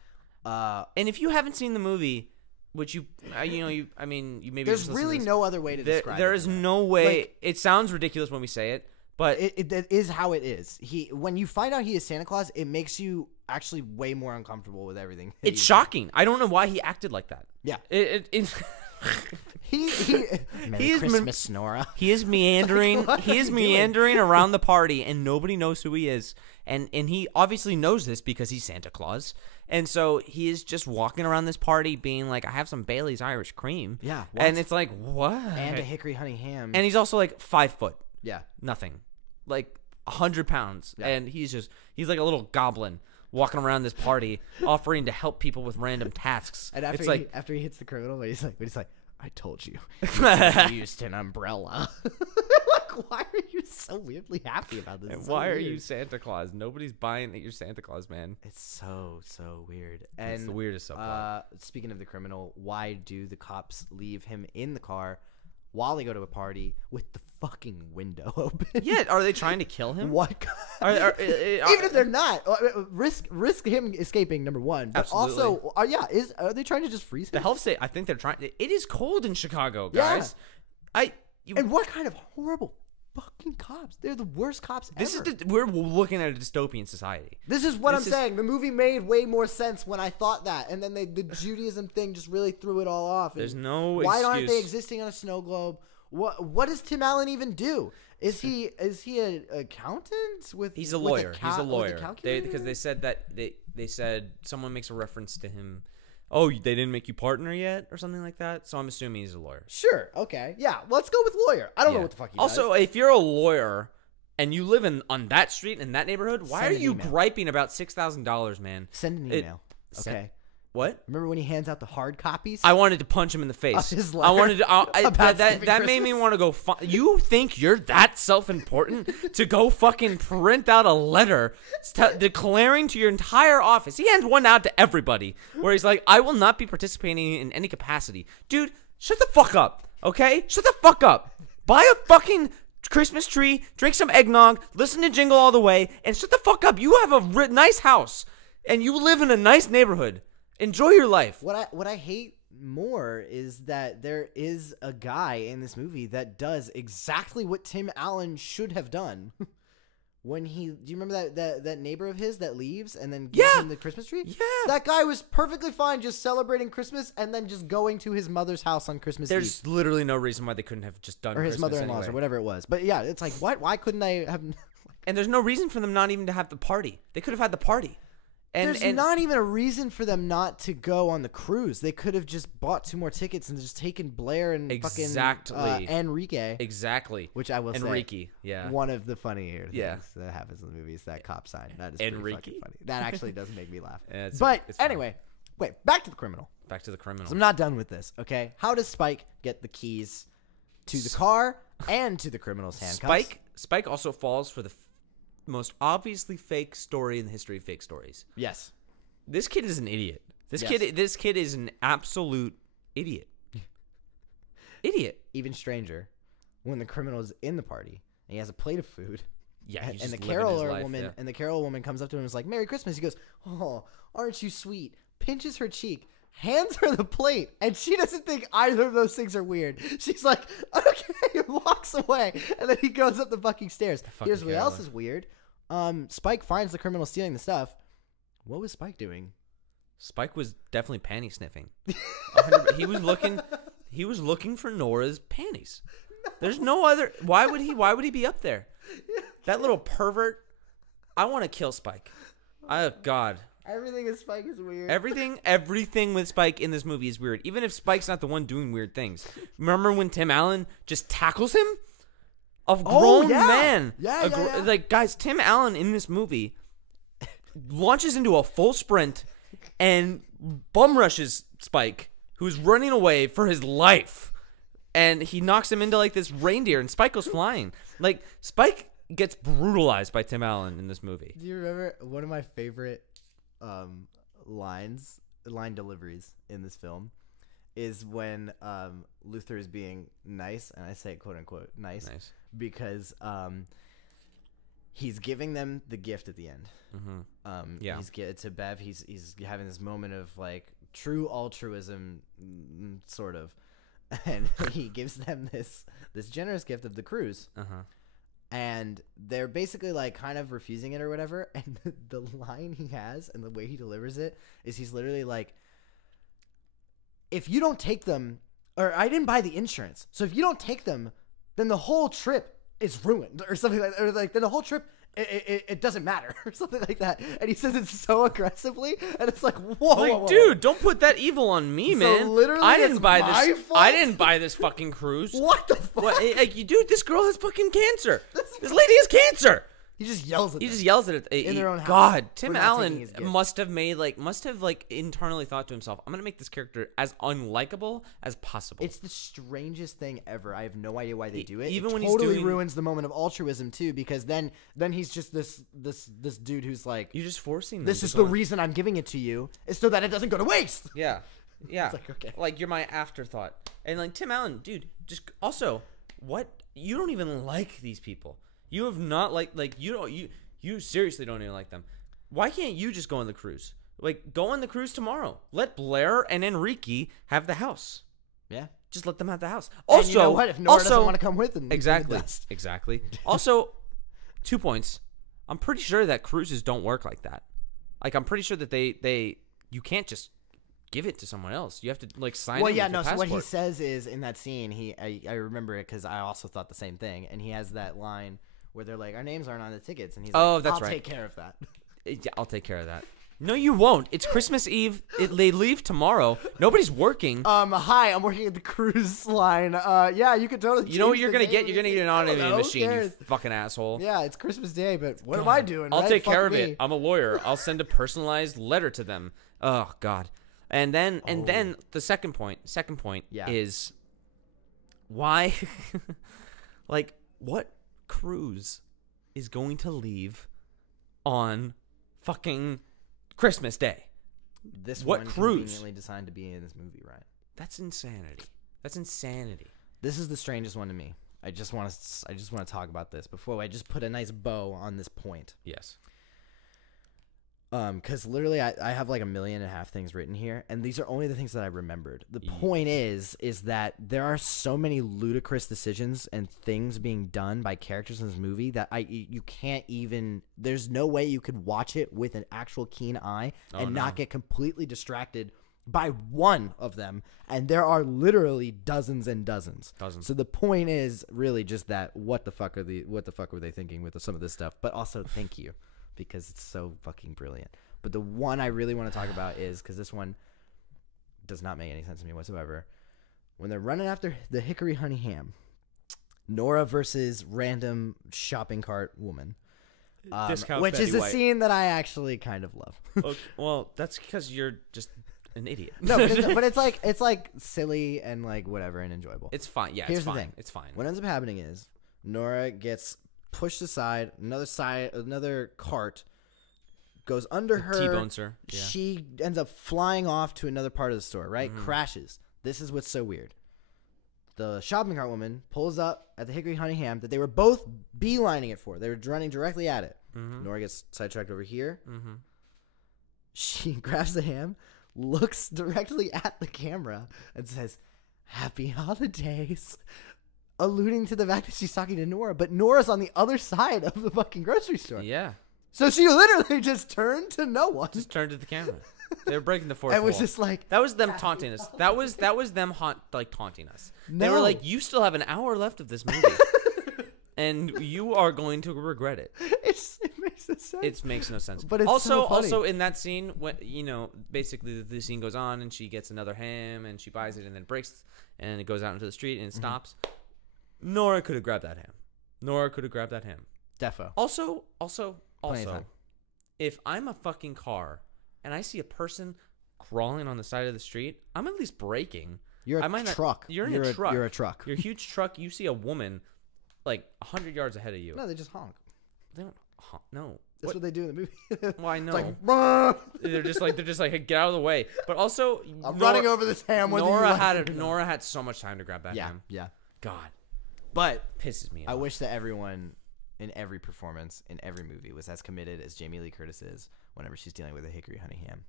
And if you haven't seen the movie, which you maybe There's just listen to really this. no other way to describe it. There is no way. Like, it sounds ridiculous when we say it, but it is how it is. When you find out he is Santa Claus, it makes you actually way more uncomfortable with everything. it's shocking. I don't know why he acted like that. Yeah. He Merry is Christmas, Nora. He is meandering. What He are is you doing? meandering around the party, and nobody knows who he is. And he obviously knows this because he's Santa Claus. And so he is just walking around this party, being like, "I have some Bailey's Irish Cream." Yeah, and what? it's like, what? And a hickory honey ham. And he's also like 5 foot, yeah. nothing, like 100 pounds, Yeah. and he's like a little goblin walking around this party, offering to help people with random tasks. And after it's after he hits the criminal, he's like, I told you. You used an umbrella. Like, why are you so weirdly happy about this? And It's so why are weird. you Santa Claus? Nobody's buying that you're Santa Claus, man. It's so weird. And It's the weirdest subplot. Speaking of the criminal, why do the cops leave him in the car while they go to a party with the fucking window open? Yeah, are they trying to kill him? What? Are- Even if they're not, risk him escaping. Number one, but Absolutely. also, are they trying to just freeze him? The health state, I think they're trying. It is cold in Chicago, Yeah. guys. And what kind of horrible fucking cops? They're the worst cops This ever. is we're looking at a dystopian society. This is what this I'm saying. The movie made way more sense when I thought that, and then the Judaism thing just really threw it all off. There's And no why aren't they excuse. existing on a snow globe? What does Tim Allen even do? Is he an accountant with? He's a with lawyer. He's a with lawyer. calculator? Because they said that they said someone makes a reference to him. Oh, they didn't make you partner yet, or something like that. So I'm assuming he's a lawyer. Sure. Okay. Yeah. Let's go with lawyer. I don't know what the fuck he does. Also, if you're a lawyer and you live on that street in that neighborhood, why Send are an you email. griping about $6,000, man? Send an email. Send- Okay. What? Remember when he hands out the hard copies? I wanted to punch him in the face. His I wanted to. That made me Christmas? want to go. You think you're that self-important to go fucking print out a letter declaring to your entire office? He hands one out to everybody where he's like, "I will not be participating in any capacity." Dude, shut the fuck up. Okay, shut the fuck up. Buy a fucking Christmas tree, drink some eggnog, listen to Jingle All the Way, and shut the fuck up. You have a nice house and you live in a nice neighborhood. Enjoy your life. What I hate more is that there is a guy in this movie that does exactly what Tim Allen should have done. When do you remember that neighbor of his that leaves and then gives him the Christmas tree? Yeah. That guy was perfectly fine just celebrating Christmas and then just going to his mother's house on Christmas There's Eve. literally no reason why they couldn't have just done Or his Christmas mother-in-law's anyway. or whatever it was. But yeah, it's like, what? Why couldn't they have... And there's no reason for them not even to have the party. They could have had the party. There's not even a reason for them not to go on the cruise. They could have just bought 2 more tickets and just taken Blair and fucking Enrique. Exactly. Which I will Enrique, say, yeah. one of the funnier things that happens in the movie is that cop sign. That is pretty fucking funny. That actually does make me laugh. Yeah, but anyway, wait, back to the criminal. Back to the criminal. So I'm not done with this, okay? How does Spike get the keys to the car and to the criminal's handcuffs? Spike also falls for the most obviously fake story in the history of fake stories. Yes. This kid is an idiot. This kid is an absolute idiot. Idiot. Even stranger, when the criminal is in the party and he has a plate of food. Yeah, and the caroler woman and the carol woman comes up to him and is like, "Merry Christmas." He goes, "Oh, aren't you sweet?" Pinches her cheek, hands her the plate, and she doesn't think either of those things are weird. She's like, "Okay," and walks away, and then he goes up the fucking stairs. Here's what else is weird. Spike finds the criminal stealing the stuff. What was Spike doing? Spike was definitely panty sniffing. He was looking for Nora's panties. There's no other. Why would he be up there? That little pervert. I want to kill Spike. Oh God. Everything with Spike is weird. Everything with Spike in this movie is weird. Even if Spike's not the one doing weird things. Remember when Tim Allen just tackles him? A grown man. Yeah. Like, guys, Tim Allen in this movie launches into a full sprint and bum rushes Spike, who's running away for his life. And he knocks him into, like, this reindeer, and Spike goes flying. Like, Spike gets brutalized by Tim Allen in this movie. Do you remember one of my favorite line deliveries in this film is when Luther is being nice, and I say quote unquote nice. Because he's giving them the gift at the end. He's to Bev. He's having this moment of like true altruism, sort of, and he gives them this generous gift of the cruise. And they're basically like kind of refusing it or whatever. And the line he has and the way he delivers it is he's literally like, "If you don't take them, or I didn't buy the insurance, so if you don't take them, then the whole trip is ruined," or something like that. Or like, then the whole trip, it doesn't matter, or something like that. And he says it so aggressively, and it's like, whoa, dude, don't put that evil on me, man. Literally, I didn't buy this. Fault? I didn't buy this fucking cruise. What the fuck? Like, dude, this girl has fucking cancer. This lady has cancer. He just yells at them. He just yells at it in their own house. God, Tim Allen must have internally thought to himself, "I'm gonna make this character as unlikable as possible." It's the strangest thing ever. I have no idea why they do it. Even it when totally he's ruins the moment of altruism too, because then he's just this dude who's like, "You're just forcing them." This is the reason I'm giving it to you, is so that it doesn't go to waste. Yeah. It's like, okay, like you're my afterthought. And like Tim Allen, dude, just also what you don't even like these people. You have not you seriously don't even like them. Why can't you just go on the cruise? Like, go on the cruise tomorrow. Let Blair and Enrique have the house. Yeah. Just let them have the house. Also, and you know what? If Nora doesn't want to come with them, exactly. Also, 2 points. I'm pretty sure that cruises don't work like that. Like, I'm pretty sure that you can't just give it to someone else. You have to like sign. Well, yeah, no. So what he says is in that scene, I remember it because I also thought the same thing, and he has that line where they're like, "Our names aren't on the tickets," and he's like, "Oh, that's I'll right. take care of that." Yeah, I'll take care of that. No, you won't. It's Christmas Eve. They leave tomorrow. Nobody's working. Hi, I'm working at the cruise line. Yeah, you could totally. You know what you're gonna get? You're gonna get an automated machine. You fucking asshole. Yeah, it's Christmas Day, but what am I doing? I'll right? take care Fuck of me. it. I'm a lawyer. I'll send a personalized letter to them. Oh God. And then the second point is why, like, what cruise is going to leave on fucking Christmas Day? What one cruise? Conveniently designed to be in this movie, right? That's insanity. That's insanity. This is the strangest one to me. I just want to talk about this before I just put a nice bow on this point. Yes. Because literally I have like 1.5 million things written here, and these are only the things that I remembered. The point is that there are so many ludicrous decisions and things being done by characters in this movie that you can't even. There's no way you could watch it with an actual keen eye and not get completely distracted by one of them. And there are literally dozens and dozens. So the point is really just that what the fuck were they thinking with some of this stuff? But also thank you. Because it's so fucking brilliant. But the one I really want to talk about is, because this one does not make any sense to me whatsoever, when they're running after the Hickory Honey Ham, Nora versus random shopping cart woman, which Betty is a White. scene that I actually kind of love. Okay, well, that's because you're just an idiot. No, but it's like silly and like whatever and enjoyable. It's fine. Yeah, Here's it's fine. the thing. It's fine. What ends up happening is Nora gets pushed aside, another cart goes under her. T-bones her. Yeah. She ends up flying off to another part of the store, right? Crashes. This is what's so weird. The shopping cart woman pulls up at the Hickory Honey Ham that they were both beelining it for. They were running directly at it. Nora gets sidetracked over here. She grabs the ham, looks directly at the camera, and says, "Happy holidays," alluding to the fact that she's talking to Nora, but Nora's on the other side of the fucking grocery store. Yeah. So she literally just turned to no one. Just turned to the camera. They were breaking the fourth And was wall. just like, that was them taunting us. That was them taunting us. They were No. like, "You still have an hour left of this movie, and you are going to regret it." it makes no sense. It makes no sense. But it's also, so funny. also in that scene, when basically the scene goes on, and she gets another ham, and she buys it, and then breaks, and it goes out into the street, and it stops. Nora could have grabbed that ham. Defo. Also, Plenty of time. if I'm a fucking car and I see a person crawling on the side of the street, I'm at least braking. You're I a might not- truck. You're in a truck. You're a truck. You're a huge truck. You see a woman like 100 yards ahead of you. No, they just honk. They don't. No. That's what they do in the movie. Well, I know. It's like, "Bruh." they're just like hey, get out of the way. But also, I'm running over this ham. whether you like it or not. Nora had so much time to grab that Yeah, ham. yeah. God, But pisses me off. I wish that everyone in every performance in every movie was as committed as Jamie Lee Curtis is whenever she's dealing with a Hickory Honey Ham.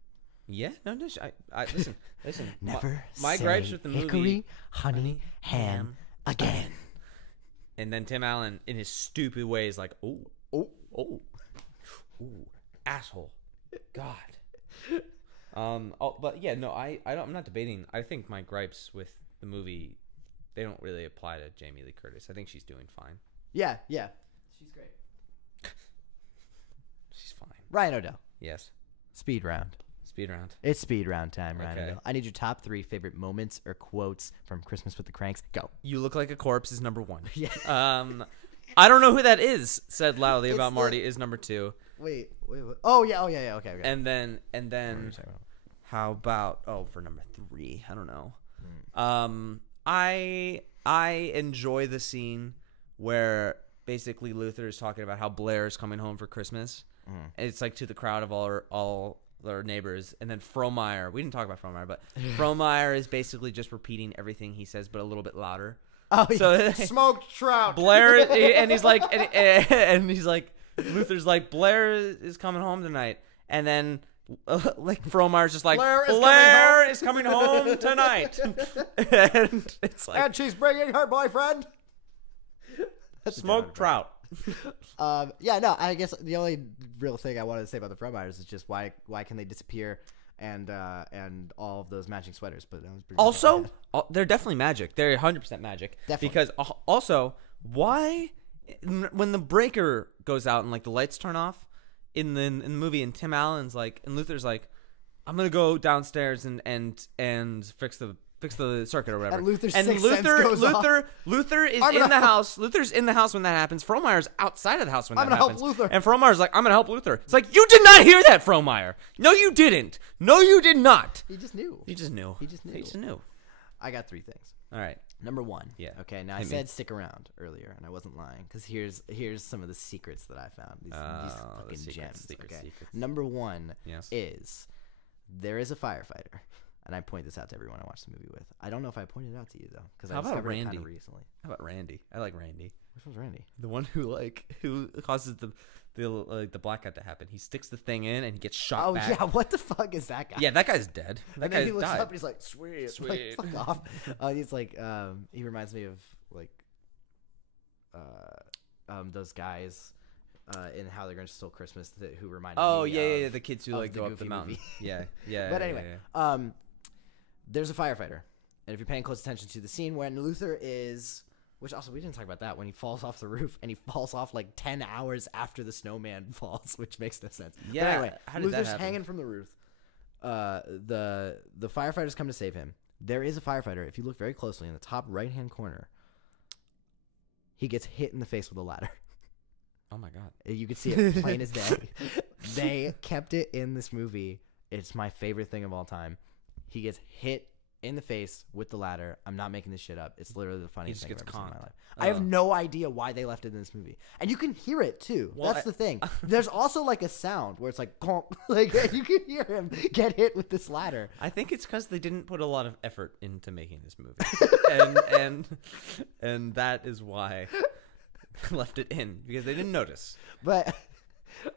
Yeah, no. I listen. Never my say gripes with the movie. Hickory Honey Ham again. And then Tim Allen, in his stupid way, is like, "Oh, asshole, God." But yeah, no, I'm not debating. I think my gripes with the movie, they don't really apply to Jamie Lee Curtis. I think she's doing fine. Yeah. She's great. She's fine. Ryan O'Dell. Yes. Speed round. Speed round. It's speed round time, Ryan Okay. O'Dell. I need your top 3 favorite moments or quotes from Christmas with the Cranks. Go. You look like a corpse is number 1. Yeah. I don't know who that is. Said loudly It's about the- Marty is number 2. Wait. Oh yeah. Okay. And then how about for number 3? I don't know. I enjoy the scene where basically Luther is talking about how Blair is coming home for Christmas. And it's like to the crowd of all our neighbors, and then Frohmeyer. We didn't talk about Frohmeyer, but Frohmeyer is basically just repeating everything he says, but a little bit louder. Oh, So- yeah. Smoked trout. Blair, and he's like, and he's like, Luther's like, Blair is coming home tonight, and then like Frohmeyer's just like, Blair is coming home tonight, and it's like, And she's bringing her boyfriend. smoked trout. Yeah, no, I guess the only real thing I wanted to say about the Frohmeyers is just why can they disappear and all of those matching sweaters. But that was pretty Also, they're definitely magic. They're 100% magic. Definitely. Because also, why when the breaker goes out and like the lights turn off in the movie, and Tim Allen's like, and Luther's like, I'm gonna go downstairs and fix the fix the circuit or whatever. And Luther's sixth sense goes off. Luther is in the house. Luther's in the house when that happens. Frohmeyer's outside of the house when that happens. I'm gonna help Luther. And Frohmeyer's like, I'm gonna help Luther. It's like, you did not hear that, Frohmeyer. No, you didn't. No, you did not. He just knew. He just knew. I got 3 things. All right. Number 1. Yeah. Okay. Now I said stick around earlier, and I wasn't lying because here's some of the secrets that I found. These fucking gems. Okay. Number 1 is there is a firefighter, and I point this out to everyone I watch the movie with. I don't know if I pointed it out to you though, because I discovered it kind of recently. How about Randy? I like Randy. Which one's Randy? The one who causes the blackout to happen. He sticks the thing in and he gets shot back. Oh yeah, what the fuck is that guy? Yeah, that guy's dead. That guy he looks died. up and he's like, sweet. Like, fuck off. He's like, he reminds me of like, those guys, in How They're Gonna Steal Christmas who reminded me. The kids who like go up the mountain. Yeah. But anyway, there's a firefighter, and if you're paying close attention to the scene when Luther is. Which also, we didn't talk about that, when he falls off the roof, and he falls off like 10 hours after the snowman falls, which makes no sense. Yeah, but anyway, how did Luther's that happen? hanging from the roof. The firefighters come to save him. There is a firefighter. If you look very closely in the top right-hand corner, he gets hit in the face with a ladder. Oh my god. You can see it plain as day. They kept it in this movie. It's my favorite thing of all time. He gets hit in the face with the ladder. I'm not making this shit up. It's literally the funniest thing I've ever seen in my life. I have no idea why they left it in this movie, and you can hear it too. Well, that's the thing. There's also like a sound where it's like, like you can hear him get hit with this ladder. I think it's because they didn't put a lot of effort into making this movie, and that is why they left it in, because they didn't notice. But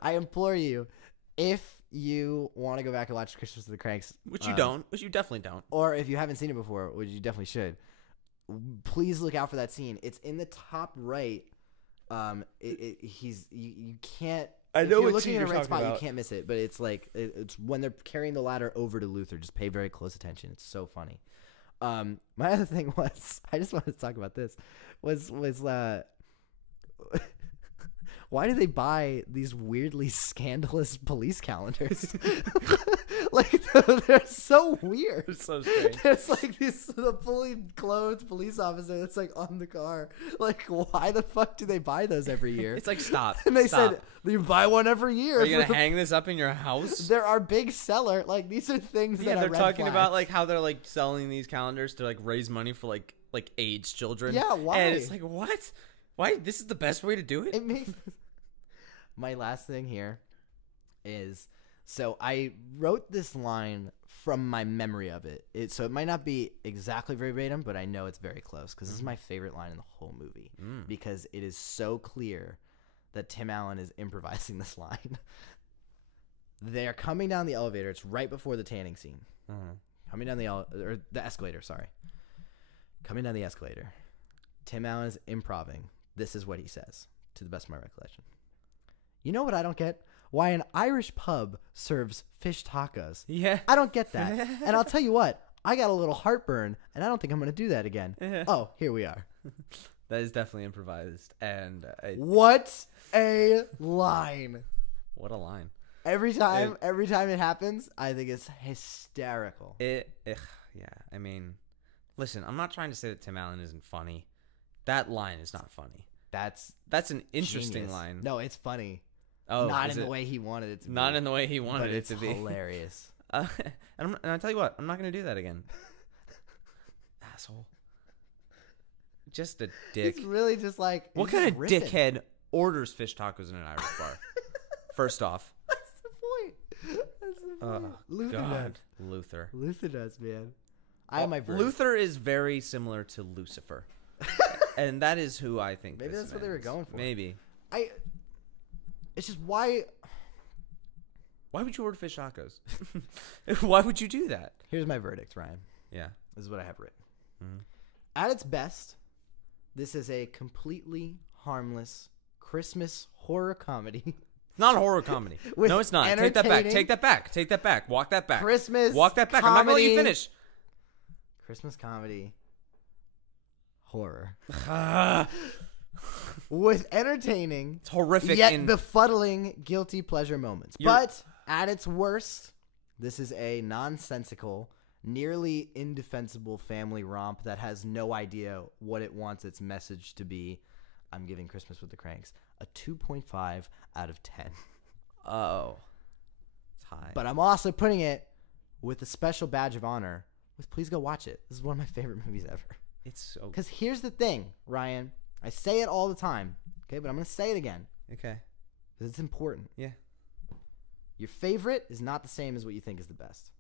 I implore you, if you want to go back and watch Christmas of the Kranks, which you definitely don't, or if you haven't seen it before, which you definitely should, please look out for that scene. It's in the top right. You can't. I know if you're what looking scene in a you're right talking spot, about. you can't miss it. But it's like it's when they're carrying the ladder over to Luther. Just pay very close attention. It's so funny. My other thing was, I just wanted to talk about this. Was why do they buy these weirdly scandalous police calendars? Like, they're so weird. It's so strange. There's like the fully clothed police officer that's like on the car. Like, why the fuck do they buy those every year? It's like, stop. And they stop. said, you buy one every year. Are you gonna hang this up in your house? They're our big seller. Like, these are things that they're are red talking flags. about like how they're like selling these calendars to like raise money for like AIDS children. Yeah, why? And it's like, what? Why? This is the best way to do it? It makes. My last thing here is, so I wrote this line from my memory of it. So it might not be exactly verbatim, but I know it's very close because this is my favorite line in the whole movie because it is so clear that Tim Allen is improvising this line. They're coming down the elevator. It's right before the tanning scene. Coming down the escalator. Sorry, coming down the escalator. Tim Allen is improving. This is what he says, to the best of my recollection. You know what I don't get? Why an Irish pub serves fish tacos. Yeah. I don't get that. And I'll tell you what, I got a little heartburn, and I don't think I'm going to do that again. Oh, here we are. That is definitely improvised. And what a line. What a line. Every time it happens, I think it's hysterical. Yeah. I mean, listen, I'm not trying to say that Tim Allen isn't funny. That line is not funny. That's an interesting genius. line. No, it's funny. Oh, not in the way he wanted it to be. Not in the way he wanted it to be. But it's hilarious. And I'll tell you what, I'm not going to do that again. Asshole. Just a dick. He's really just like... What kind of dickhead orders fish tacos in an Irish bar? First off. That's the point. Luther does. Luther does, man. I have my verdict. Luther is very similar to Lucifer. And that is who I think. Maybe that's what they were going for. Maybe. It's just why would you order fish tacos? Why would you do that? Here's my verdict, Ryan. Yeah. This is what I have written. At its best, this is a completely harmless Christmas horror comedy. Not a horror comedy. No, it's not. Take that back. Take that back. Take that back. Walk that back. Christmas Walk that back. comedy. I'm not going to let you finish. Christmas comedy. Horror. With entertaining, it's horrific, yet befuddling guilty pleasure moments. But at its worst, this is a nonsensical nearly indefensible family romp that has no idea what it wants its message to be, I'm giving Christmas with the Cranks a 2.5 out of 10. Oh. It's high. But I'm also putting it with a special badge of honor with Please Go Watch It. This is one of my favorite movies ever. It's so... Because here's the thing, Ryan. I say it all the time, okay? But I'm going to say it again. Okay. Because it's important. Yeah. Your favorite is not the same as what you think is the best.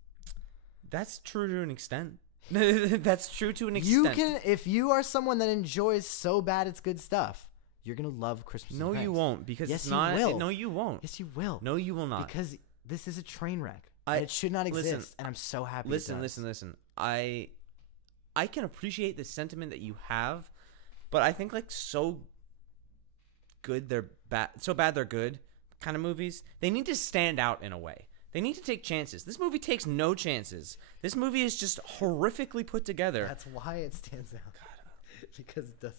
That's true to an extent. That's true to an extent. You can, if you are someone that enjoys so bad it's good stuff, you're going to love Christmas. No, you won't. Because yes, it's not... you will. No, you won't. Yes, you will. No, you will not. Because this is a train wreck. And it should not exist. And I'm so happy it does. Listen. I can appreciate the sentiment that you have, but I think like so good they're bad, so bad they're good kind of movies, they need to stand out in a way. They need to take chances. This movie takes no chances. This movie is just horrifically put together. That's why it stands out. Because it doesn't.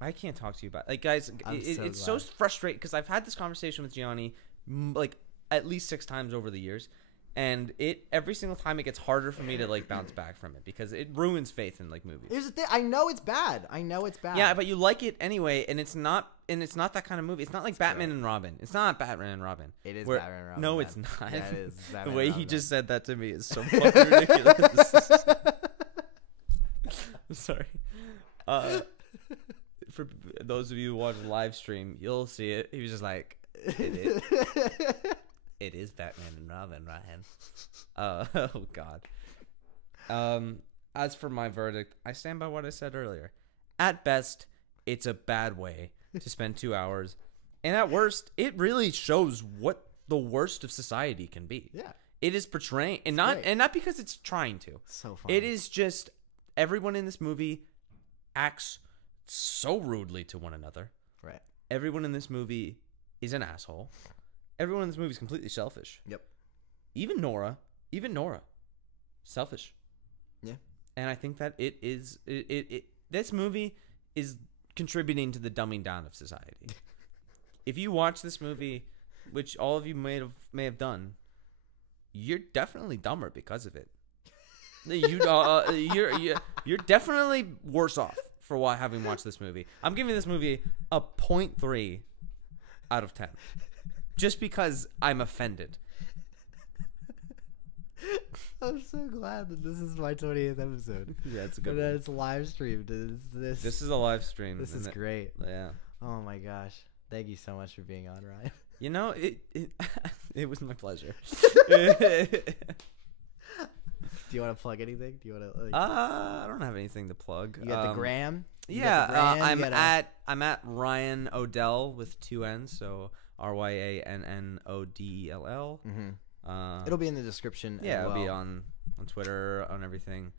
I can't talk to you about like guys. It's so frustrating because I've had this conversation with Gianni like at least 6 times over the years. And every single time it gets harder for me to like bounce back from it because it ruins faith in like movies. Here's the thing. I know it's bad. Yeah, but you like it anyway, and it's not that kind of movie. It's not like Batman and Robin. It's not Batman and Robin. It is Batman and Robin. No, man. it's not. Yeah, it is. The way he just said that to me is so fucking ridiculous. I'm sorry. For those of you who watch the live stream, you'll see it. He was just like, It is Batman and Robin, Ryan. Oh, God. As for my verdict, I stand by what I said earlier. At best, it's a bad way to spend 2 hours. And at worst, it really shows what the worst of society can be. Yeah. It is portraying, and not because it's trying to. So funny. It is just everyone in this movie acts so rudely to one another. Right. Everyone in this movie is an asshole. Everyone in this movie is completely selfish. Yep. Even Nora. Selfish. Yeah. And I think that this movie is contributing to the dumbing down of society. If you watch this movie, which all of you may have done, you're definitely dumber because of it. You're definitely worse off for having watched this movie. I'm giving this movie a 0.3 out of 10. Just because I'm offended. I'm so glad that this is my 20th episode. Yeah, it's a good one. one. It's live streamed. This is a live stream. This is great. Yeah. Oh my gosh. Thank you so much for being on, Ryan. You know, it was my pleasure. Do you want to plug anything? Do you want to? I don't have anything to plug. You got the gram. I'm at Ryan Odell with 2 N's, so RyanNNODELL. Mm-hmm. It'll be in the description. Yeah, as well. it'll be on Twitter, on everything.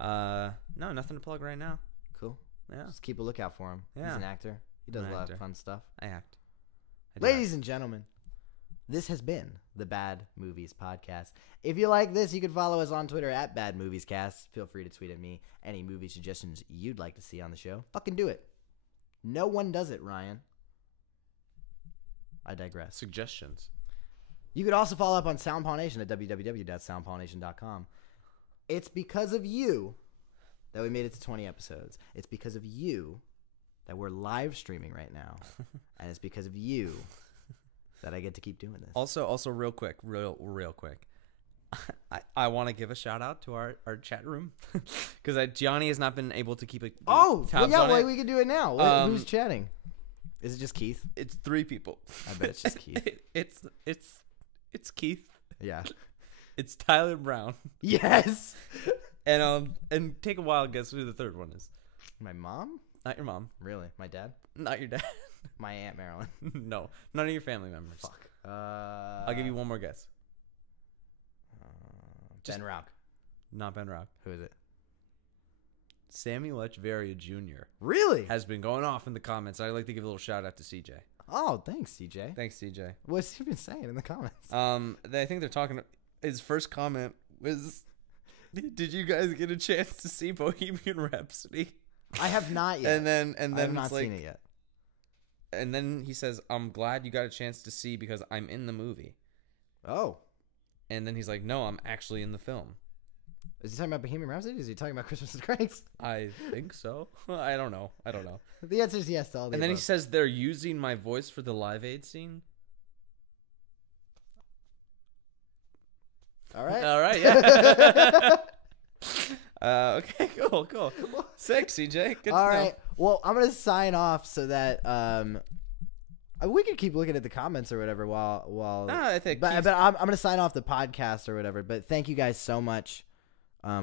No, nothing to plug right now. Cool. Yeah, just keep a lookout for him. Yeah. He's an actor. He does a lot of fun stuff. I act. Ladies and gentlemen, this has been the Bad Movies Podcast. If you like this, you can follow us on Twitter at Bad Movies Cast. Feel free to tweet at me any movie suggestions you'd like to see on the show. Fucking do it. No one does it, Ryan. I digress. Suggestions. You could also follow up on SoundPaw Nation at www.soundpawNation.com. It's because of you that we made it to 20 episodes. It's because of you that we're live streaming right now. And it's because of you that I get to keep doing this. Also real quick. I want to give a shout out to our chat room because Gianni has not been able to keep tabs on it. We can do it now. Who's chatting? Is it just Keith? It's 3 people. I bet it's just Keith. It's Keith. Yeah. It's Tyler Brown. Yes. And take a wild guess who the third one is. My mom? Not your mom. Really? My dad? Not your dad. My Aunt Marilyn. No, none of your family members. Fuck. I'll give you one more guess. Ben Rock. Not Ben Rock. Who is it? Samuel Echeverria Jr. Really? Has been going off in the comments. I'd like to give a little shout out to CJ. Oh, thanks, CJ. Thanks, CJ. What's he been saying in the comments? I think they're talking. His first comment was, "Did you guys get a chance to see Bohemian Rhapsody?" I have not yet. and then I have not seen it yet. And then he says, "I'm glad you got a chance to see because I'm in the movie." Oh. And then he's like, "No, I'm actually in the film." Is he talking about Bohemian Rhapsody? Is he talking about Christmas with Kranks? I think so. I don't know. The answer is yes to all the And then he above. says they're using my voice for the Live Aid scene. All right. All right, yeah. Okay, cool. Sick, CJ. Good All to know. right. Well, I'm gonna sign off so that we can keep looking at the comments or whatever while. No, I think But I'm gonna sign off the podcast or whatever. But thank you guys so much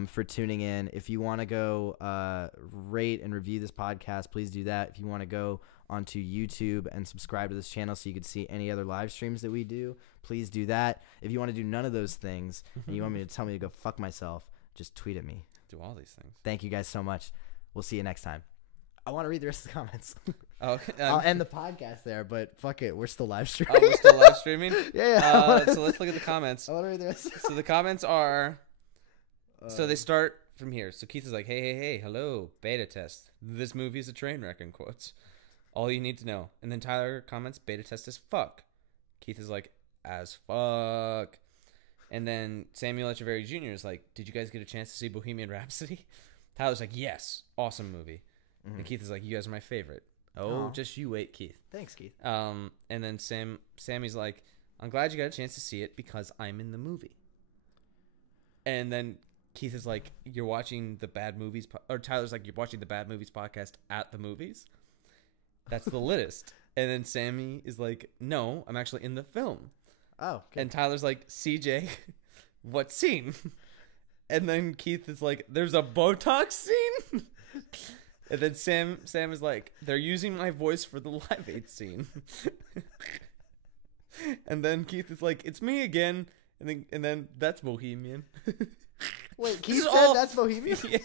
for tuning in. If you want to go rate and review this podcast, please do that. If you want to go onto YouTube and subscribe to this channel so you can see any other live streams that we do, please do that. If you want to do none of those things and you want me to tell me to go fuck myself, just tweet at me. Do all these things. Thank you guys so much. We'll see you next time. I want to read the rest of the comments. Okay. I'll end the podcast there, but fuck it. We're still live Oh, streaming. we're still live streaming? Yeah. So let's look at the comments. I want to read the rest. So the comments are... So they start from here. So Keith is like, hey, hello, beta test. This movie is a train wreck, in quotes. All you need to know. And then Tyler comments, beta test is fuck. Keith is like, as fuck. And then Samuel Echeverry Jr. is like, did you guys get a chance to see Bohemian Rhapsody? Tyler's like, yes, awesome movie. And Keith is like, you guys are my favorite. Oh, Aw. just you wait, Keith. Thanks, Keith. And then Sammy's like, I'm glad you got a chance to see it because I'm in the movie. And then Keith is like, you're watching the Bad Movies, or Tyler's like, you're watching the Bad Movies podcast at the movies? That's the latest. And then Sammy is like, no, I'm actually in the film. Oh, good. And Tyler's like, CJ, what scene? And then Keith is like, there's a Botox scene? And then Sam is like, they're using my voice for the Live Aid scene. And then Keith is like, it's me again. And then that's Bohemian. Wait, This Keith is said all- that's Bohemian? Yeah.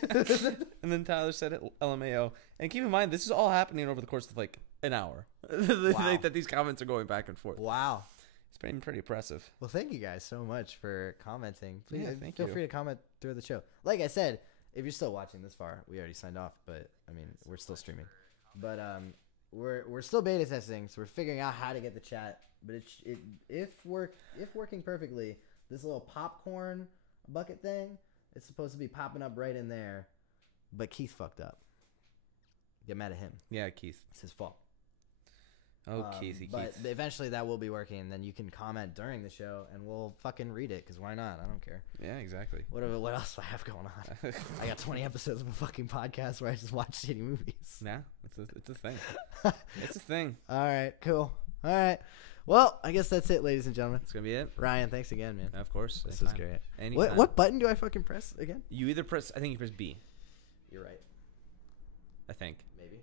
And then Tyler said it, LMAO. And keep in mind, this is all happening over the course of like an hour. Wow. That these comments are going back and forth. Wow. It's pretty impressive. Well, thank you guys so much for commenting. Please Yeah, thank feel you. free to comment through the show. Like I said, if you're still watching this far, we already signed off, but I mean, we're still streaming. But we're still beta testing, so we're figuring out how to get the chat. But if working perfectly, this little popcorn bucket thing, it's supposed to be popping up right in there. But Keith fucked up. Get mad at him. Yeah, Keith. It's his fault. Oh, Keithy, But Keith. eventually that will be working, and then you can comment during the show, and we'll fucking read it, because why not? I don't care. Yeah, exactly. What else do I have going on? I got 20 episodes of a fucking podcast where I just watch shitty movies. Nah, it's a thing. It's a thing. All right, cool. All right. Well, I guess that's it, ladies and gentlemen. It's gonna be it. Ryan, thanks again, man. Of course. This was anytime. great. Anytime. What button do I fucking press again? You either press. I think you press B. You're right. I think. Maybe.